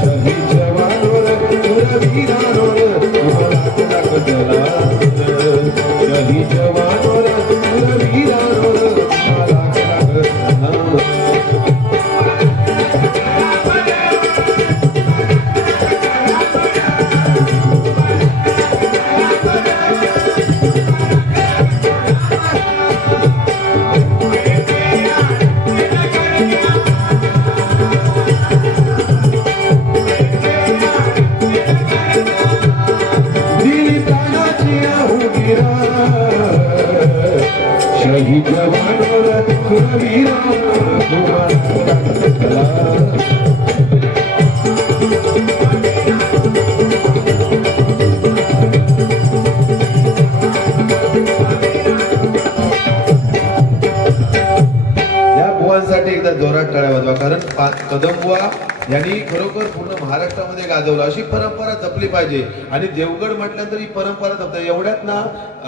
शहीद जवानोर शूरवीरांवर उमा लाख लाख सलाम शहीद जवानोर शूरवीरांवर उमा लाख लाख सलाम शहीद जवानोर शूरवीरांवर उमा लाख लाख साठी एकदा जोरात टाळ्या वाजवा कारण कदम बुवा यांनी खरोखर पूर्ण महाराष्ट्रामध्ये गाजवलं अशी परंपरा जपली पाहिजे आणि देवगड म्हटल्यानंतर ही परंपरा जपता एवढ्यात ना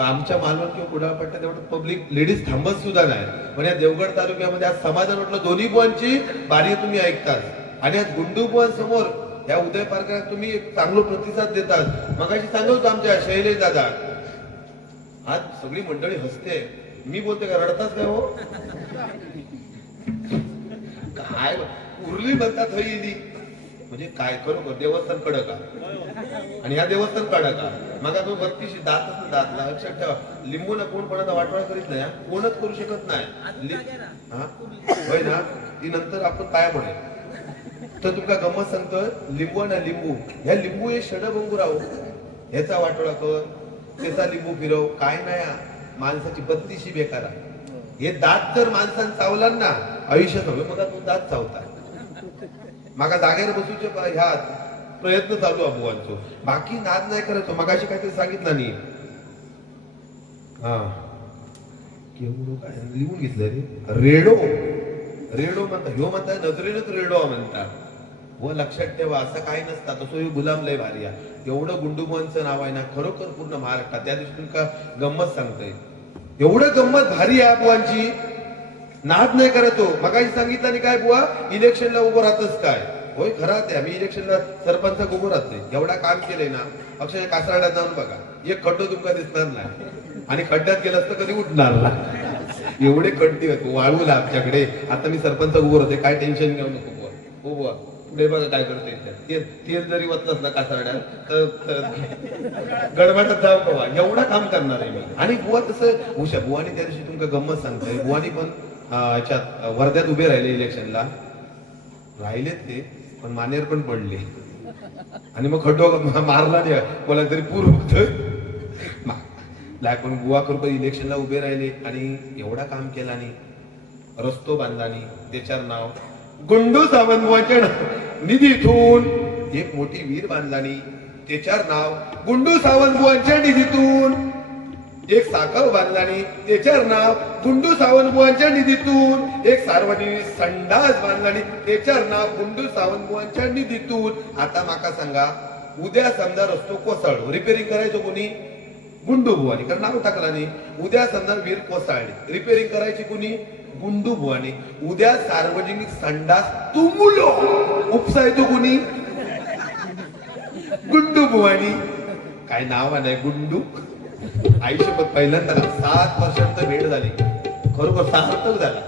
आमच्या मालवण किंवा कुडाळपट्ट्यात एवढं पब्लिक लेडीज थांबत सुद्धा नाही पण या देवगड तालुक्यामध्ये आज समाधान वाटलं दोन्ही बुवांची बारी तुम्ही ऐकतात आणि आज गुंडू बुवांसमोर या उदय पार्कात तुम्ही एक चांगला प्रतिसाद देतात मगाशी सांगत होतो आमच्या शैलेश दादा आज सगळी मंडळी हसते मी बोलते का रडताच काय हो काय उरली म्हणतात होईली म्हणजे काय करू देवस्थान कडक आणि ह्या देवस्थान कडक मग तो 32 दातच दात लक्षात ठेवा. लिंबू ना कोण कोणाचा वाटोळा करीत नाही कोणच करू शकत नाही होय ना. ती नंतर आपण पाया पडेल तर तुमका गंमत सांगतोय लिंबू ना लिंबू ह्या लिंबू हे षडभंगू राहू ह्याचा वाटोळा कर त्याचा लिंबू फिरव काय नाही माणसाची 32 बेकार आहे. हे दात जर माणसानं चावला ना आयुष्य सगळं मग तो दात चावता मागा जागेवर बसूचे ह्या प्रयत्न चालू अभुवांचो बाकी नाद नाही करायचो मगाशी काहीतरी सांगितलं नाही. हा केवढं काय लिहून घेतलं रे रेडो रेडो म्हणतात ह्यो म्हणतात नजरेनच रेडो म्हणतात व लक्षात ठेवा असं काही नसतं तसं हे गुलाम लय भारी आहे. एवढं गुंडुबांचं नाव आहे ना खरोखर पूर्ण महाराष्ट्रात त्या दिवशी तुमका गंमत सांगतोय एवढं गंमत भारी आहे अफवांची नाद नाही करतो मगाशी सांगितलं आणि काय बुवा इलेक्शनला उभं राहतच काय होय खरा त्या मी इलेक्शनला सरपंच उभं राहते एवढा काम केलंय ना अक्षरशः कासारड्यात जाऊन बघा एक खड्डो तुमका दिसणार नाही आणि खड्ड्यात गेलास तर कधी उठणार ना एवढे खड्डे वाळूला आमच्याकडे. आता मी सरपंच उभं होते काय टेन्शन घेऊ नको बुवा हो बुवा पुढे बघा काय करते तेल जरी वतलंच ना कासारड्यात तर गडबडात जाऊ बघा एवढं काम करणार आहे मी. आणि बुवा तसं उषा बुवानी त्या दिवशी तुमका गंमत सांगतोय बुवानी पण याच्यात वर्ध्यात उभे राहिले इलेक्शनला राहिलेत ते पण मानेर पण पडले आणि मग खड्डो मारला नाही बोला तरी पूर्व पण बुवा करून इलेक्शनला उभे राहिले आणि एवढा काम केला नाही रस्तो बांधलानी त्याच्यावर नाव गुंडू सावंत बुवाच्या निधीतून एक मोठी वीर बांधलानी त्याच्यावर नाव गुंडू सावंत बुवांच्या निधीतून एक साखर बांधलानी त्याच्यावर नाव गुंडू सावंत बुवांच्या निधीतून एक सार्वजनिक संडास बांधलानी त्याच्यावर नाव गुंडू सावंत बुवांच्या निधीतून. आता माका सांगा उद्या समजा रस्तो कोसळलो रिपेरिंग करायचो कोणी गुंडू बुवानी कारण नाव टाकला नाही. उद्या समजा वीर कोसळली रिपेरिंग करायची कोणी गुंडू बुवानी. उद्या सार्वजनिक संडास तुंबलो उपसायचो कोणी गुंडू बुवानी. काय नाव आहे गुंडू आयुष्यभर पहिल्यांदा 7 वर्षांत भेट झाली खरोखर सार्थक झाला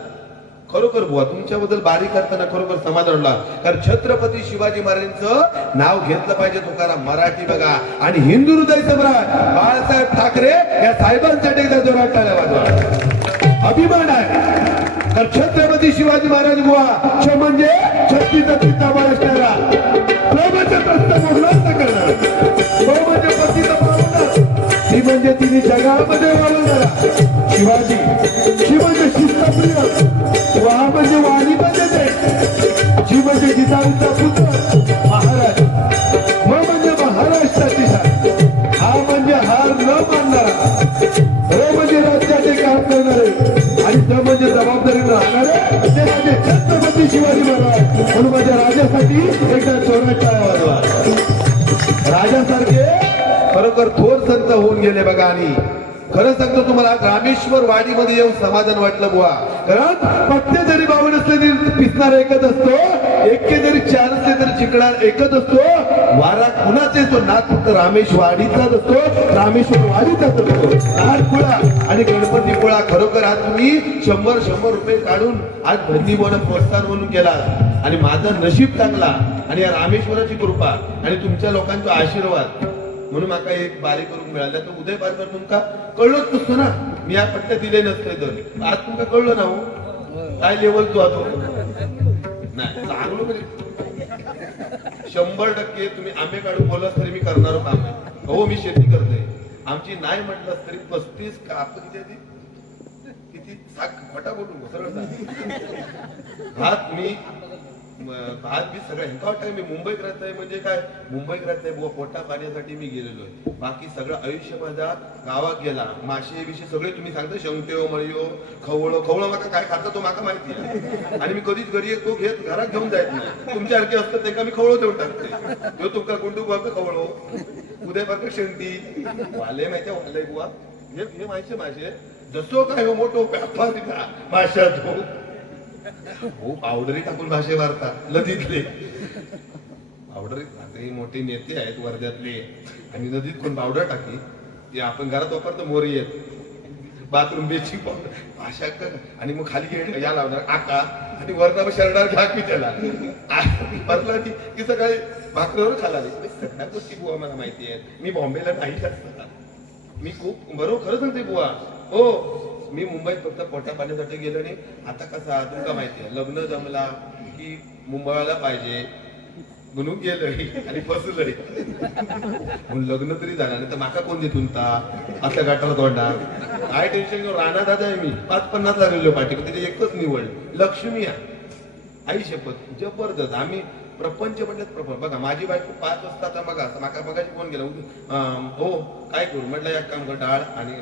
खरोखर बुवा तुमच्याबद्दल बारीक करताना खरोखर समाधान वाटला. कारण छत्रपती शिवाजी महाराजांचं नाव घेतलं पाहिजे तुकाराम मराठी बघा आणि हिंदू हृदय सम्राट बाळासाहेब ठाकरे या साहेबांसाठी एकदा जोरात टाळ्या वाजवा अभिमान आहे. तर छत्रपती शिवाजी महाराज बुवा छ म्हणजे छत्तीचा पिता असणारा प्रभूचे प्रस्ताव उल्लंघन करणार ब म्हणजे पतीचा पावणार ती म्हणजे तिने जगामध्ये वाढवणारा शिवाजी शी म्हणजे शिस्तप्रिय वा म्हणजे वाणी म्हणजे ते जी म्हणजे जिजाऊचा पुत्र महाराज म म्हणजे महाराष्ट्राची हा म्हणजे हार न मानणारा र म्हणजे राज्याचे काम करणारे आणि ज म्हणजे जबाबदारी राहणारे ते म्हणजे छत्रपती शिवाजी महाराज. म्हणून माझ्या राजासाठी एकदा जोरात टाळ्या वाजवा. राजासारखे खरोखर थोर संत होऊन गेले बघा. आणि खरं सांगतो तुम्हाला रामेश्वर वाडीमध्ये येऊन समाधान वाटलं बुवा. कारण पत्ते जरी बावन असले तरी पिसणार एकच असतो एके जरी 4 असले तरी जिंकणार एकच असतो. वारा कुणाचा येतो नाथ फक्त रामेश्वरीचाच असतो रामेश्वर वाडीचाच असतो. नारखुळा आणि गणपतीपुळा खरोखर आज तुम्ही 100 रुपये काढून आज भंडी म्हणून प्रोत्साहन म्हणून केला आणि माझं नशीब चांगला आणि या रामेश्वराची कृपा आणि तुमच्या लोकांचा आशीर्वाद म्हणून माका एक बारी करून मिळाला. तर उदय बारकर तुमका कळलोच नसतो ना मी या पट्ट्या दिले नसते तर आज तुमका कळलं ना हो काय लेवल तू आता नाही चांगलं म्हणजे 100% तुम्ही आंबे काढून बोललास तरी मी करणार काम आहे. हो मी शेती करतोय आमची नाही म्हटलं तरी 35 काप किती फटाफट सरळ भात मी आज मी सगळं ह्यांका वाटतं मी मुंबईत राहतोय म्हणजे काय मुंबईत राहतोय बुवा पोटा पाण्यासाठी मी गेलेलो आहे. बाकी सगळं आयुष्य माझा गावात गेला. मासे विषय सगळे तुम्ही सांगता शेवट्यो मळयो खवळं माका काय खातं तो माका माहिती आहे आणि मी कधीच घरी तो घेत घरात घेऊन जायत नाही. तुमच्यासारखे असतात ते का मी खवळो देऊन टाकते तो तुमका गुंडू बाबा खवळो उदय बारकर शेंटी वाले माहिती वाले बुवा हे माहिती मासे जसो काय हो मोठो व्यापार का माशा तो हो पावडरी टाकून भाषे वारतात नदीतले पावडरी मोठे नेते आहेत वर्ध्यातले आणि नदीत कोण पावडर टाकी ते आपण घरात वापरतो मोरी येत बाथरूम बेची भाषा कर आणि मग खाली या लावणार आका आणि वरनं शरणार घ्या की त्याला परला की सकाळी भाकरीवर खाला सगळ्या गोष्टी बुवा मला माहिती आहेत. मी बॉम्बेला नाही जास्त, मी खूप बरोबर खरं सांगते बुवा. हो, मी मुंबईत फक्त पोटा पाण्यासाठी गेलो नाही. आता कसा तुमका माहिती आहे, लग्न जमला की मुंबईला पाहिजे म्हणून गेलोय आणि फसलोय. लग्न तरी झालं नाही तर माका कोण देतून ता असं गाठावर तोंडा काय टेन्शन घेऊन राणा दादा आहे मी 5-50 लागलेलो पाठी त्याची एकच निवड लक्ष्मी आहे. आई शपथ जबरदस्त. आम्ही प्रपंच म्हणतात प्रपंच. बघा माझी बायको 5 वाजता आता बघा माका बघायची फोन केला हो काय करू म्हटलं एक काम कर डाळ आणि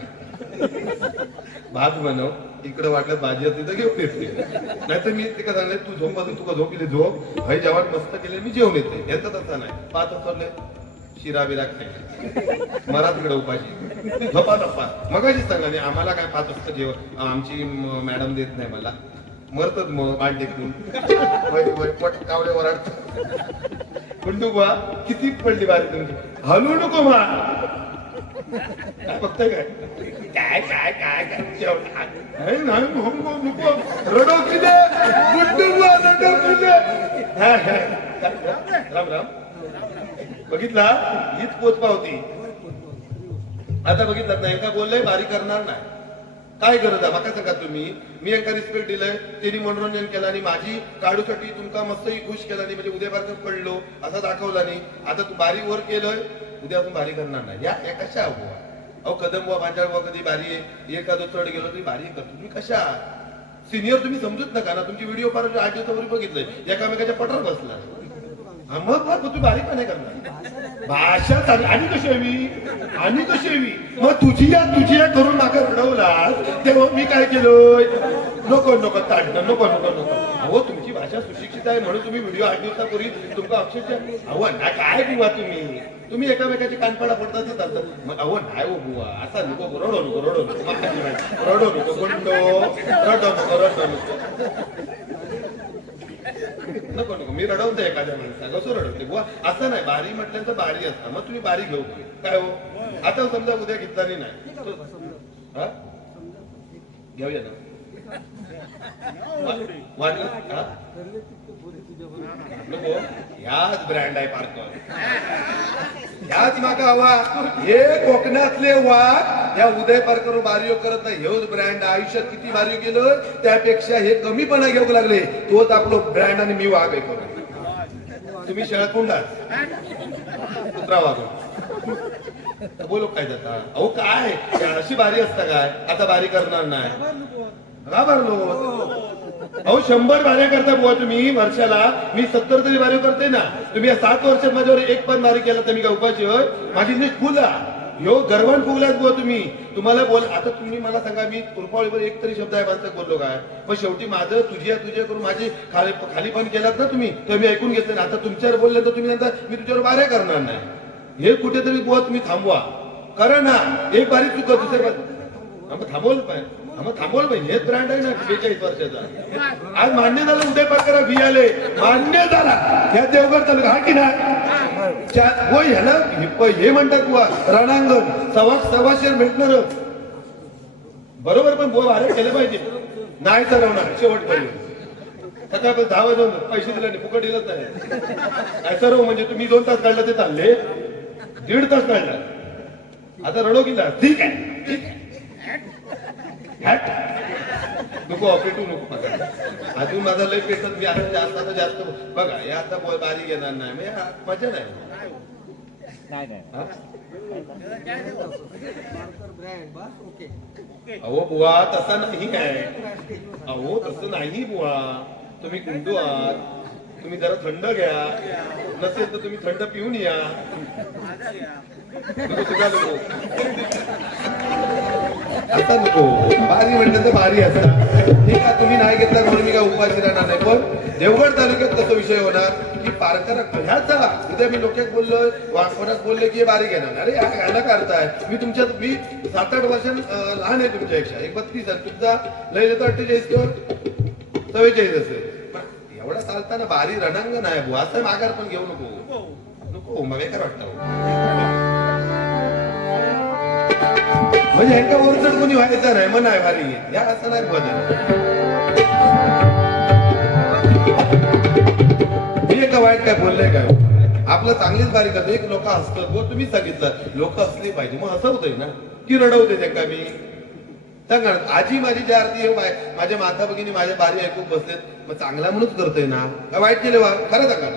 भात बनव. इकडे वाटलं भाजी असते तर घेऊन येते नाहीतर मी ते का सांगले तू झोप तुका झोपले झोप भाई जेवण मस्त केले मी जेवण येते. याचा तसा नाही 5 वाजता शिरा बिरा खायचे मला तिकडे उपाशी झोपा झोपा मगाशी सांगा आम्हाला काय 5 वाजता जेवण आमची मॅडम देत नाही मला मरतच मग मान टेकून कावडे वराड कुंडू बा किती पडली बारी तुमची हलू नको मा बघताय काय काय काय काय काय नाही नको रडो किती राम राम बघितला हीच पोच पावती. आता बघितलं नाही का बोललंय बारी करणार नाही काय गरज आहे माका सांगा तुम्ही. मी एका रिस्पेक्ट दिलंय त्यांनी मनोरंजन केलं आणि माझी काढूसाठी तुमका मस्तही खुश केला नाही म्हणजे उद्यापासून पडलो असं दाखवला नाही. आता तू बारी वर केलंय उद्या अजून बारी करणार नाही या कशा अहो कदम बुवा भांजाळ बुवा कधी बारी आहे एखादं चढ गेलो तरी बारी करतो तुम्ही कशा सिनियर तुम्ही समजूत नका ना. तुमची व्हिडिओ फार 8 दिवसापूर्वी बघितलंय एकामेकाच्या पटर बसला मग तुम्ही बारी का नाही करणार भाषा आणि कशी हवी मग तुझी या करून माका रडवला तेव्हा मी काय केलोय नको ताडणं नको अहो तुमची भाषा सुशिक्षित आहे म्हणून तुम्ही व्हिडिओ 8 दिवसापूर्वी तुमका अक्षरशः अहो ना काय बुवा तुम्ही एकामेकाची कानपाडा पडतात चालतात मग अहो नाही हो बुवा असा नको रडो नको नको मी रडवते एखाद्या माणसा कसं रडवते बुवा असं नाही. बारी म्हटल्यानंतर बारी असतं मग तुम्ही बारी घेऊ काय हो. आता समजा उद्या घेतला नाही घेऊया ना नको ह्याच ब्रँड आहे पार्कर ह्याच माका हवा हे कोकणातले वाघ या उदय पार्कर बारीओ करत नाही. हेच ब्रँड आयुष्यात किती बारीओ केलं त्यापेक्षा हे कमीपणा घेऊ लागले तोच आपलो ब्रँड आणि मी वाघ आहे करून तुम्ही शेळकुंडा कुत्रा वाघ बोलो काय जाता अहो काय अशी बारी असता काय आता बारी करणार नाही का भरलो अहो 100 बाऱ्या करता बुवा तुम्ही वर्षाला. मी 70 तरी बारी करते ना. तुम्ही या 7 वर्षात माझ्यावर एक पण बारी केला तर मी काय उपाशी होय माझी नीट फुला ह्यो गर्वान फुगलाच बुवा तुम्ही. तुम्हाला बोल आता तुम्ही मला सांगा मी कृपाळीवर एक तरी शब्द आहे माणसं बोललो काय पण शेवटी माझं तुझ्या करून माझी खाली पण केलात ना तुम्ही तर मी ऐकून घेतलं ना. आता तुमच्यावर बोलले तर तुम्ही नंतर मी तुझ्यावर बाऱ्या करणार नाही हे कुठेतरी बुवा तुम्ही थांबवा करा ना. एक बारी चुक दुसऱ्या थांबवलं पाहिजे हेच ब्रँड आहे ना 42 वर्षाचा. आज मान्य झालं उदय पारकर व्ही आले मान्य झाला ह्या देवगड तालुका हा की नाही होय ह्याला हे म्हणतात बुवा रणांगण सव्वाशेर भेटणार बरोबर पण बुवा बाहेर केलं पाहिजे नाही ठरवणार शेवटपर्यंत सकाळपर्यंत 10 वाजून पैसे दिले नाही फुकट दिलंच नाही काय सर्व म्हणजे तुम्ही 2 तास काढला ते चालले 1.5 तास काढला आता रडो किल्ला ठीक आहे नको पेटू नको अजून माझा लय पेटत मी आता जास्त बघा हे आता बारी घेणार नाही मजा नाही अहो बुवा तसा नाही आहे अहो तसं नाही बुवा तुम्ही कुंडू आहात तुम्ही जरा थंड घ्या नसेल तर तुम्ही थंड पिऊन या आता नको बारी म्हटलं तर बारी असता ठीक आहे तुम्ही नाही घेतला म्हणून मी काय उपाशी राहणार नाही. पण देवगड तालुक्यात कसं विषय होणार की पारकर ह्याच चला उद्या मी लोक बोललोय वाघपणात बोलले की बारी घेणार अरे ह्याला का अर्थ आहे मी 7-8 वर्षां लहान आहे तुमच्यापेक्षा 32 आहे तुमचा लय तर 48 किंवा 44 असेल पण एवढा चालताना बारी रणांगण आहे बुवा असं माघार पण घेऊ नको मग बेकार वाटतं म्हणजे ह्यांका ओरचड कोणी व्हायचं नाही मग नाही भारी या असं नाही बदल. मी एका वाईट काय बोललंय काय आपलं चांगलीच बारी करतो एक लोक हसतात गो तुम्हीच सांगितलं लोक हसली पाहिजे मग हसवतोय ना की रडवते त्यांना मी सांगा आजी माझी ज्या आरती माझ्या माता भगिनी माझ्या बारी ऐकून बसलेत मग चांगला म्हणूनच करतोय ना का वाईट केलं वा खरं सांगा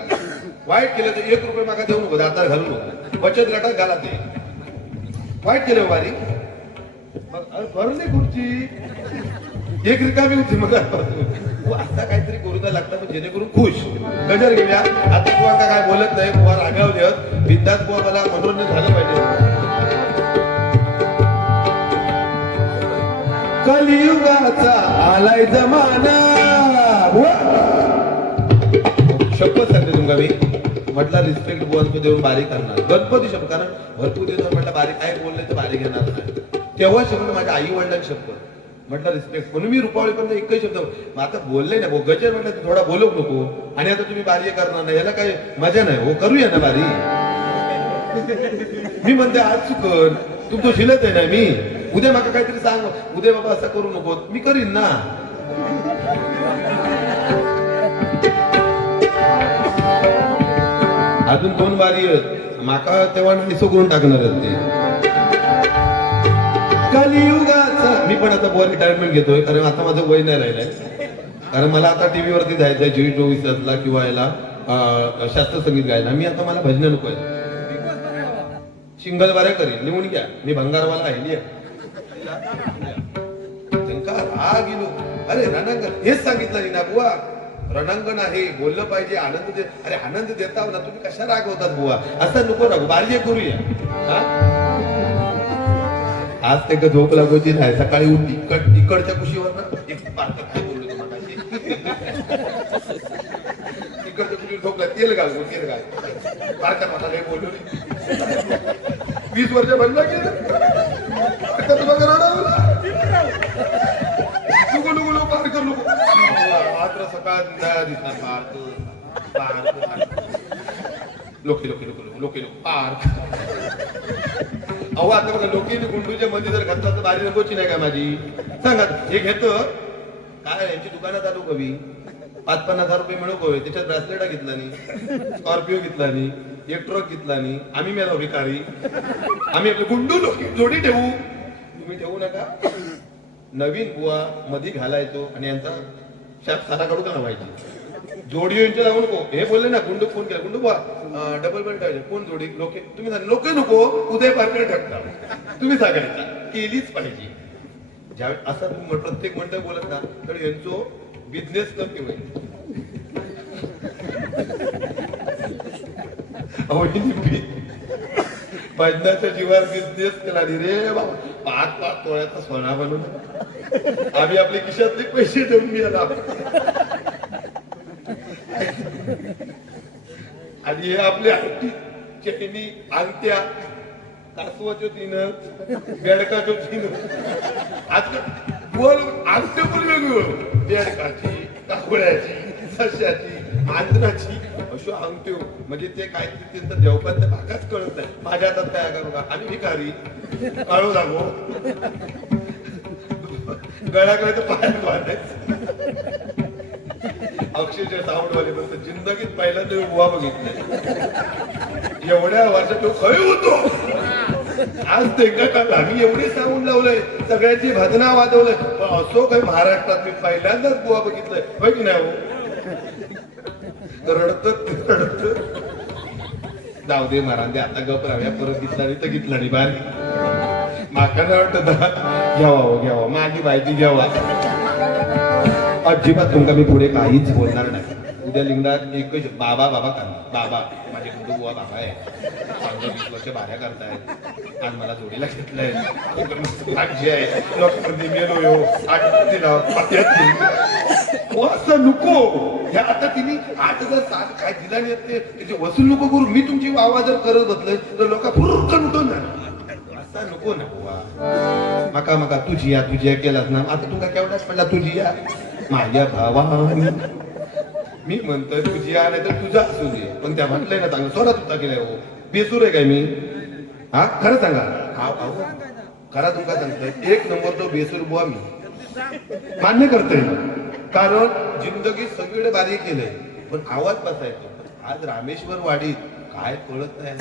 वाईट केलं तर 1 रुपये मागा देऊ नको दातार घालू नको बचत गटात घाला ते वाईट केलं बारी भरून नाही खुर्ची एक रिकामी होती मग आता काहीतरी करू लागतं पण जेणेकरून खुश गजर घेऊया आता बुवा काय बोलत नाही बुवा रागावले बिंदास बुवा मला मनोरंजन झालं पाहिजे. कलियुगाचा आलाय जमाना शपथ सांगते तुमका मी म्हटलं रिस्पेक्ट बुवांको देऊन बारी करणार गणपती शब्द कारण भरपूर दिवस म्हटलं बारी काय बोलले तर बारी घेणार नाही तेव्हा शब्द माझ्या आई वडिलांनी शपथ म्हटलं रिस्पेक्ट म्हणून मी रुपावळी पण एकच शब्द मग आता बोलले ना गजर म्हटलं थोडा बोलू नको आणि आता तुम्ही बारी करणार नाही याला काही मजा नाही हो करूया ना बारी. मी म्हणते आज चुकर तुमचं शिलत आहे ना मी उद्या मला काहीतरी सांग उद्या बाबा असं करू नको मी करीन ना. अजून 2 बारी आहेत माका तेव्हा निसो करून टाकणार आहेत ते कलियुगाचा. मी पण आता बुवा रिटायरमेंट घेतोय कारण आता माझं वय नाही राहिलंय कारण मला आता टीव्ही वरती जायचंय G24 ला किंवा याला शास्त्रीय संगीत गायला मी आता मला भजन नको आहे सिंगल बाऱ्या करीन लिहून घ्या मी भंगारवाला आहे त्यांका राग गेलो अरे रणांगण हेच सांगितलं ना बुवा रणांगण आहे बोललं पाहिजे आनंद दे अरे आनंद देता ना तुम्ही कशा राग होतात बुवा असं नको राहू बारी करूया. आज ते झोप लागोची नाही सकाळी उठी इकडच्या कुशीवर ना एक पार्क काय बोललो तुम्हाला इकडच्या कुशीवर झोपला तेल घाल पार्क मला काही बोललो नाही 20 वर्ष बनला गेलं नको पार्क नको मात्र सकाळ दिसणार लोके पार्क अहो आता बघा लोकेने गुंडूच्या मध्ये जर घातला तर बारी नकोची नाही का माझी सांगा हे घेतो काय यांची दुकानात आलो कवी 5-50 रुपये मिळू कवे त्याच्यात ब्रेसलेटा घेतला नाही स्कॉर्पिओ घेतला नाही एक ट्रक घेतला नाही आम्ही मेलो भिकारी आम्ही आपले गुंडू जोडी ठेवू तुम्ही ठेवू नका. नवीन बुवा मध्ये घालायचो आणि यांचा शाप सारा काढू का लावायची जोडी यांच्या लावू नको हे बोलले ना गुंडू फोन केला गुंडू बुवा डबल बेल्ट आहे कोण जोडी लोके तुम्ही सांगा लोके नको उदय पारकर ठरता तुम्ही सांगायचा केलीच पाहिजे ज्यावेळी असं तुम्ही प्रत्येक मंडळ बोलत ना तर यांचो बिझनेस कमी होईल. भजनाच्या जीवावर बिझनेस केला रे बाबा 5 तोळ्याचा सोना बनवून आम्ही आपले खिशातले पैसे देऊन मिळाला आणि हे आपले चेनी अंगठ्या कासवाच्या 3 बेडकाच्या 3 आजकाल बोल अंगठ्या पण वेगळं बेडकाची कावळ्याची सश्याची मांजराची अशो अंगठ्यो म्हणजे ते काय त्यांचं देवपांत भागाच कळत नाही माझ्या हातात काय करू का आम्ही भिकारी काळू लागो गळ्याकडे तर पायात वाटायचं अक्षरशः साऊंड वाले पण जिंदगीत पहिल्यांदा बुवा बघितलंय एवढ्या वर्षात तो खय होतो आज ते आम्ही एवढे साऊंड लावलंय सगळ्यांची भजना वाजवलंय पण असो काही महाराष्ट्रात मी पहिल्यांदाच बुवा बघितलंय होय की नाही रडत जाऊ दे महाराज आता गप राहूया परत घेतला नाही बारी माका नाही वाटत घ्यावा माझी बायची घ्यावा अजिबात तुमका मी पुढे काहीच बोलणार नाही उद्या लिंगणात एकच बाबा बाबा माझे गुंडू बुवा बाबा आहे 20 वर्ष बाऱ्या करतायत आज मला जोडीला घेतलंय आजी आहे डॉक्टर मेलो असं नको हे आता तिने 8,007 काय दिला नाही ते वसूल नको करू मी तुमची वावा जर करत बसलोय तर लोक फुरकन उठून जाणार असा नको ना बुवा मका तुझी केलास ना आता तुमका केवढाच पडला तुझी या माझ्या भावानी मी म्हणतोय तुझी या नाही तर तुझा असू दे पण त्या म्हटलंय ना चांगलं सोडा तुझा केलाय हो बेसूर आहे काय मी हा खरं सांगा खरा तुका सांगतोय, एक नंबर तो बेसूर बुवा मी मान्य करतोय. कारण जिंदगी सगळीकडे बारीक केलंय, पण आवाज बसायचो. आज रामेश्वर वाडीत काय कळत नाही.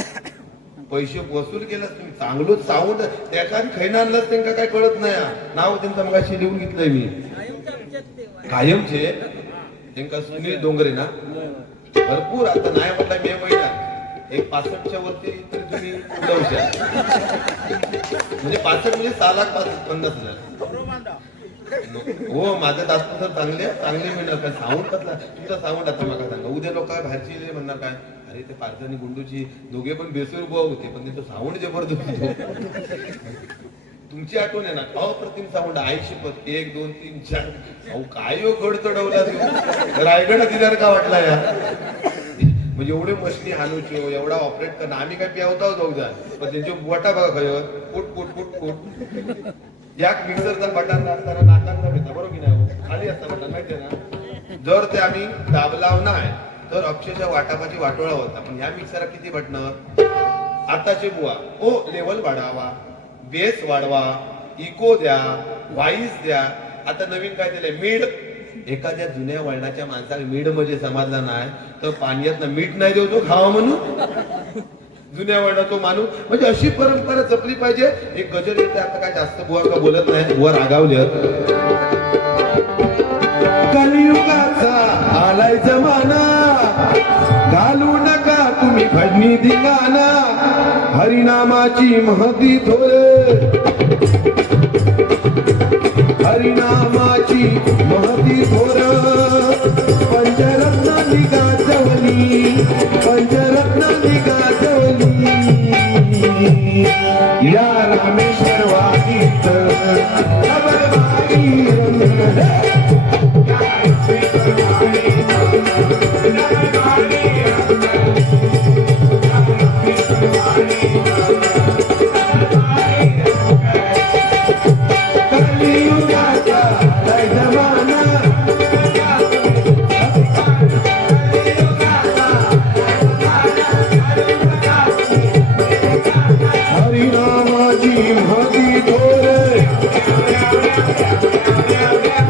पैसे वसूल केलास तुम्ही, चांगलं साऊंड त्याच्या खैना आणलंच त्यांना काय कळत नाही. नाव त्यांचं मगाशी लिहून घेतलंय मी. कायमचे त्यांना सुनील डोंगरे ना भरपूर. आता नाही म्हटलं मे महिन्यात एक 65च्या वरती तरी तुम्ही उडवशा. म्हणजे 65 म्हणजे 6,50,000. हो माझं दास्त तर चांगले मिळणार. साऊंड कसला तुमचा साऊंड. आता मला सांगा, उद्या लोक बाहेरची म्हणणार काय, अरे ते पार्थ आणि गुंडूची दोघे पण बेसूर बुवा होते, पण त्यांचं साऊंड जबरदस्त होतं. तुमची आठवण आहे ना, अप्रतिम साऊंड. 80 1 2 3 4. अहो काय हो गड चढवला देऊ, रायगड दिल्यावर का वाटला या. म्हणजे एवढे मशनी हानूचे एवढा ऑपरेट करणं. आम्ही काय पियावता जाऊ द्या, पण त्यांची वटा बघा खरं फुट फुट फुट फुट. या मिक्सरचा बटन असताना नाकांना भेटा बरोबर की नाही, खाली असता बटन माहितीये ना. जर ते आम्ही दाबलाव नाही तर अक्षरशः वाटापाची वाटोळा होता. पण ह्या मिक्सरला किती बटन. आताचे बुवा ओ लेवल वाढावा, बेस वाढवा, इको द्या, व्हाईस द्या. आता नवीन काय दिलंय मीड. एखाद्या जुन्या वळणाच्या माणसाला मीड म्हणजे समजला नाही तर पाण्यात मीठ नाही देऊ तो खावा म्हणून. जुन्या वळणाचा माणूस म्हणजे अशी परंपरा जपली पाहिजे. एक गजल येते, आता काय जास्त बुवा का बोलत नाही, बुवा रागावले. कलियुगाचा आलाय जमाना, घालू नका तुम्ही भजनी धिंगाणा. हरिनामाची महती थोर, हरिनामाची महती थोर. पंचरत्नांनी गाजवली, पंचरत्नांनी गाजवली. या रामेश्वर वाडीत खबरवारी रंगले.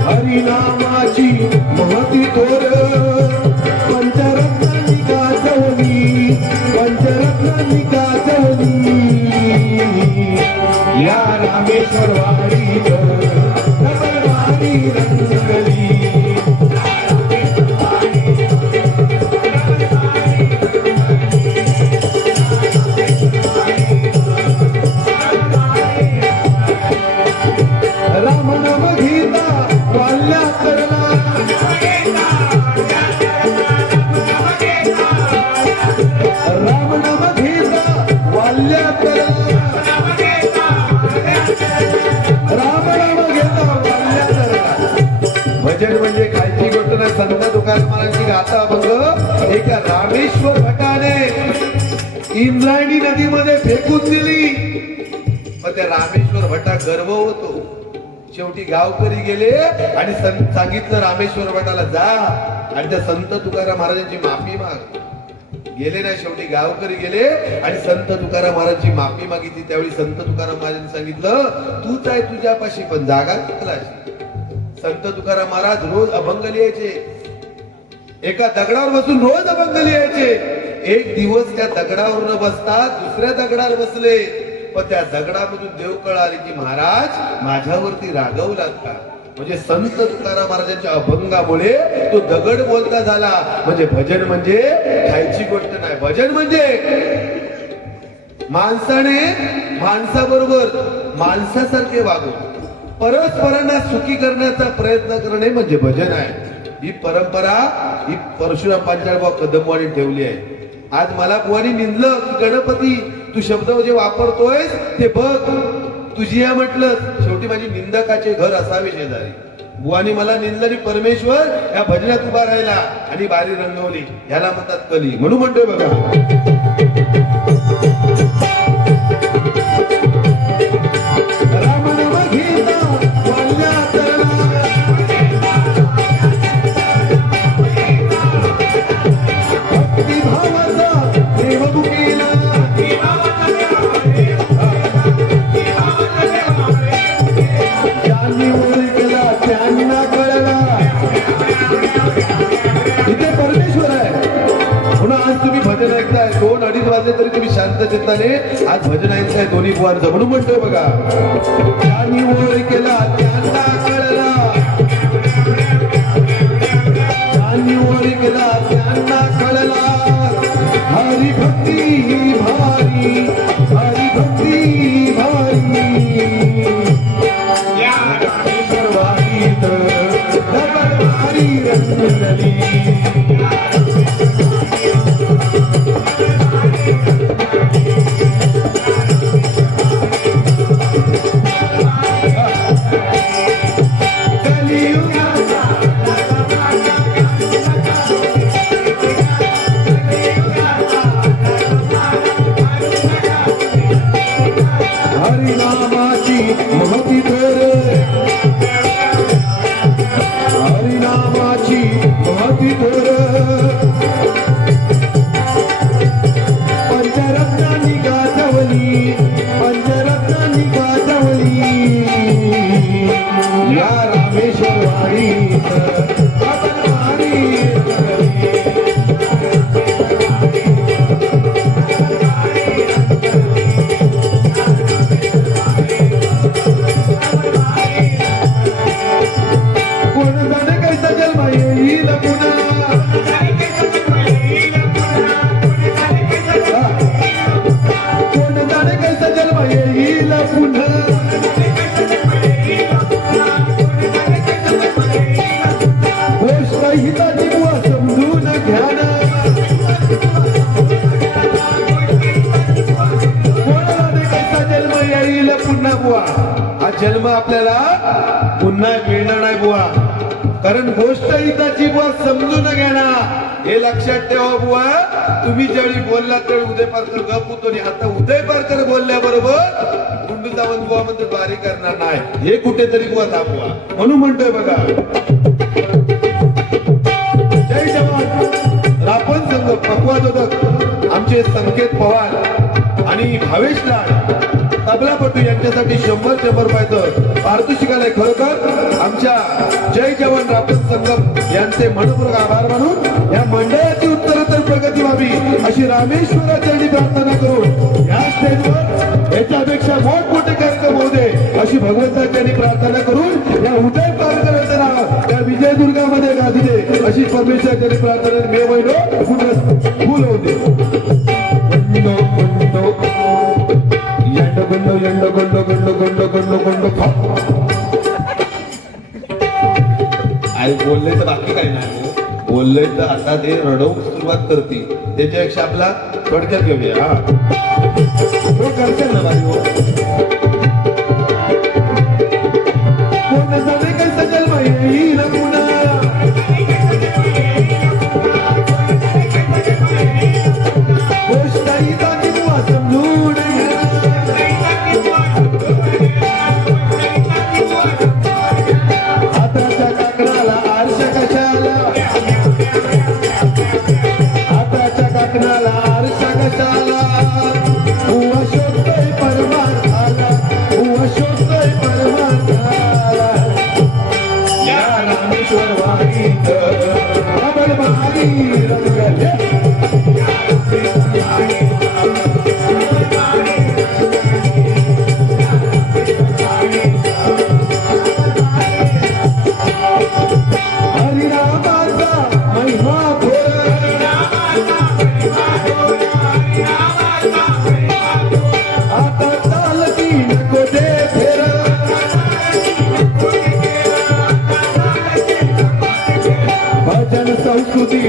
हरिनामाची महती थोर. पंचरत्नांनी गाजवली, पंचरत्नांनी गाजवली. या रामेश्वर वाडीत खबरवारी रंगली. राम नाम घेता वाल्या करला, राम नाम घेता वाल्या करला. राम नाम घेता वाल्या करला. भजन म्हणजे खायची गोष्ट नाही. संत तुकाराम महाराजांची गाथा अभंग एका रामेश्वर भटाने इंद्रायणी नदीमध्ये फेकून दिली. पण त्या रामेश्वर भटा गर्व होतो. शेवटी गावकरी गेले आणि सांगितलं रामेश्वर भटाला जा आणि त्या संत तुकाराम महाराजांची माफी माग. गेले नाही, शेवटी गावकरी गेले आणि संत तुकाराम महाराजांची माफी मागितली. त्यावेळी संत तुकाराम महाराजांनी सांगितलं तूच आहे तुझ्यापाशी पण जागा चुकलाशी. संत तुकाराम महाराज रोज अभंग लिहायचे. एका दगडावर बसून रोज अभंग लिहायचे. एक दिवस त्या दगडावर न बसता दुसऱ्या दगडावर बसले. पण त्या दगडामधून देव कळाले की महाराज माझ्यावरती रागवलात का. म्हणजे संत तुकाराम महाराजांच्या अभंगामुळे तो दगड बोलता झाला. म्हणजे भजन म्हणजे खायची गोष्ट नाही. भजन म्हणजे माणसाने माणसाबरोबर माणसासारखे वागून परस्परांना सुखी करण्याचा प्रयत्न करणे म्हणजे भजन आहे. ही परंपरा ही परशुराम पांचाळ कदमवाडी ठेवली आहे. आज मला बुवानी निंदलं की गणपती तू शब्द जे वापरतोयस ते बघ. तुझी या म्हटलं, शेवटी माझी निंदकाचे घर असावे शेजारी. बुवानी मला निंदलं परमेश्वर या भजनात उभा राहिला आणि बारी रंगवली. ह्याला म्हणतात कली. म्हणून म्हणतोय बघा, शांत चित्ताने आज भजन ऐकताय दोन्ही बुवांचं म्हणून म्हणतोय बघा. ज्यांनी ओळ केला त्यांना कळला, ज्यांनी ओळ केला त्यांना कळला, हरिभक्ती ही भारी, हरिभक्ती भारी. या सर्वांत डबल भारी रंगली. हरिनामाची महती थोर, हरिनामाची महती थोर, पंचरत्नांनी गाजवली, पंचरत्नांनी गाजवली. या रामेश्वर वाडीत डबल भारी रंगली. जन्म आपल्याला पुन्हा मिळणार नाही बुवा, कारण गोष्ट हिताची बुवा समजून घ्या ना. हे लक्षात ठेवा बुवा, तुम्ही ज्यावेळी बोललात त्यावेळी उदय पारकर गप होतो. आता उदय पारकर बोलल्याबरोबर गुंडू सावंत बुवा म्हणतो बारी करणार नाही, हे कुठेतरी बुवा थांबवा. म्हणून म्हणतोय बघा, जय जवान रापण संघ पक्वादोदक आमचे संकेत पवार आणि भावेश लाड तबलापटू यांच्यासाठी 100 रुपयाचं पारितोषिक आलंय. खरोखर आमच्या जय जवान रापण संघ यांचे मनपूर्वक आभार मानून या मंडळाची उत्तरोत्तर प्रगती व्हावी अशी रामेश्वराचरणी प्रार्थना करून या स्टेजवर याच्यापेक्षा मोठमोठे कार्यक्रम होऊ दे अशी भगवंताचरणी प्रार्थना करून या उदय पारकरांचं नाव त्या विजयदुर्गामध्ये गाजू दे अशी परमेश्वराचरणी प्रार्थना. मे महिनो फुल होऊ दे. गंडो गंडो गंडो गंडो गंडो गंडो गंडो आई बोलले तर बाकी काही नाही. बोलले तर आता ते रडवून सुरुवात करतील, त्याच्यापेक्षा आपला थोडक्यात घेऊया. हा हो करते ना बाई. हो कोण जाणे कैसा जन्म येईल पुन्हा, गोष्ट हिताची बुवा समजून घ्या. हाताच्या काकणाला आरशा कशाला, हाताच्या काकणाला आरशा कशाला, उवा शोधतोय परमार्थाला, उवा शोधतोय परमार्थाला. या रामेश्वर वाडीत डबल भारी रंगले. संस्कृती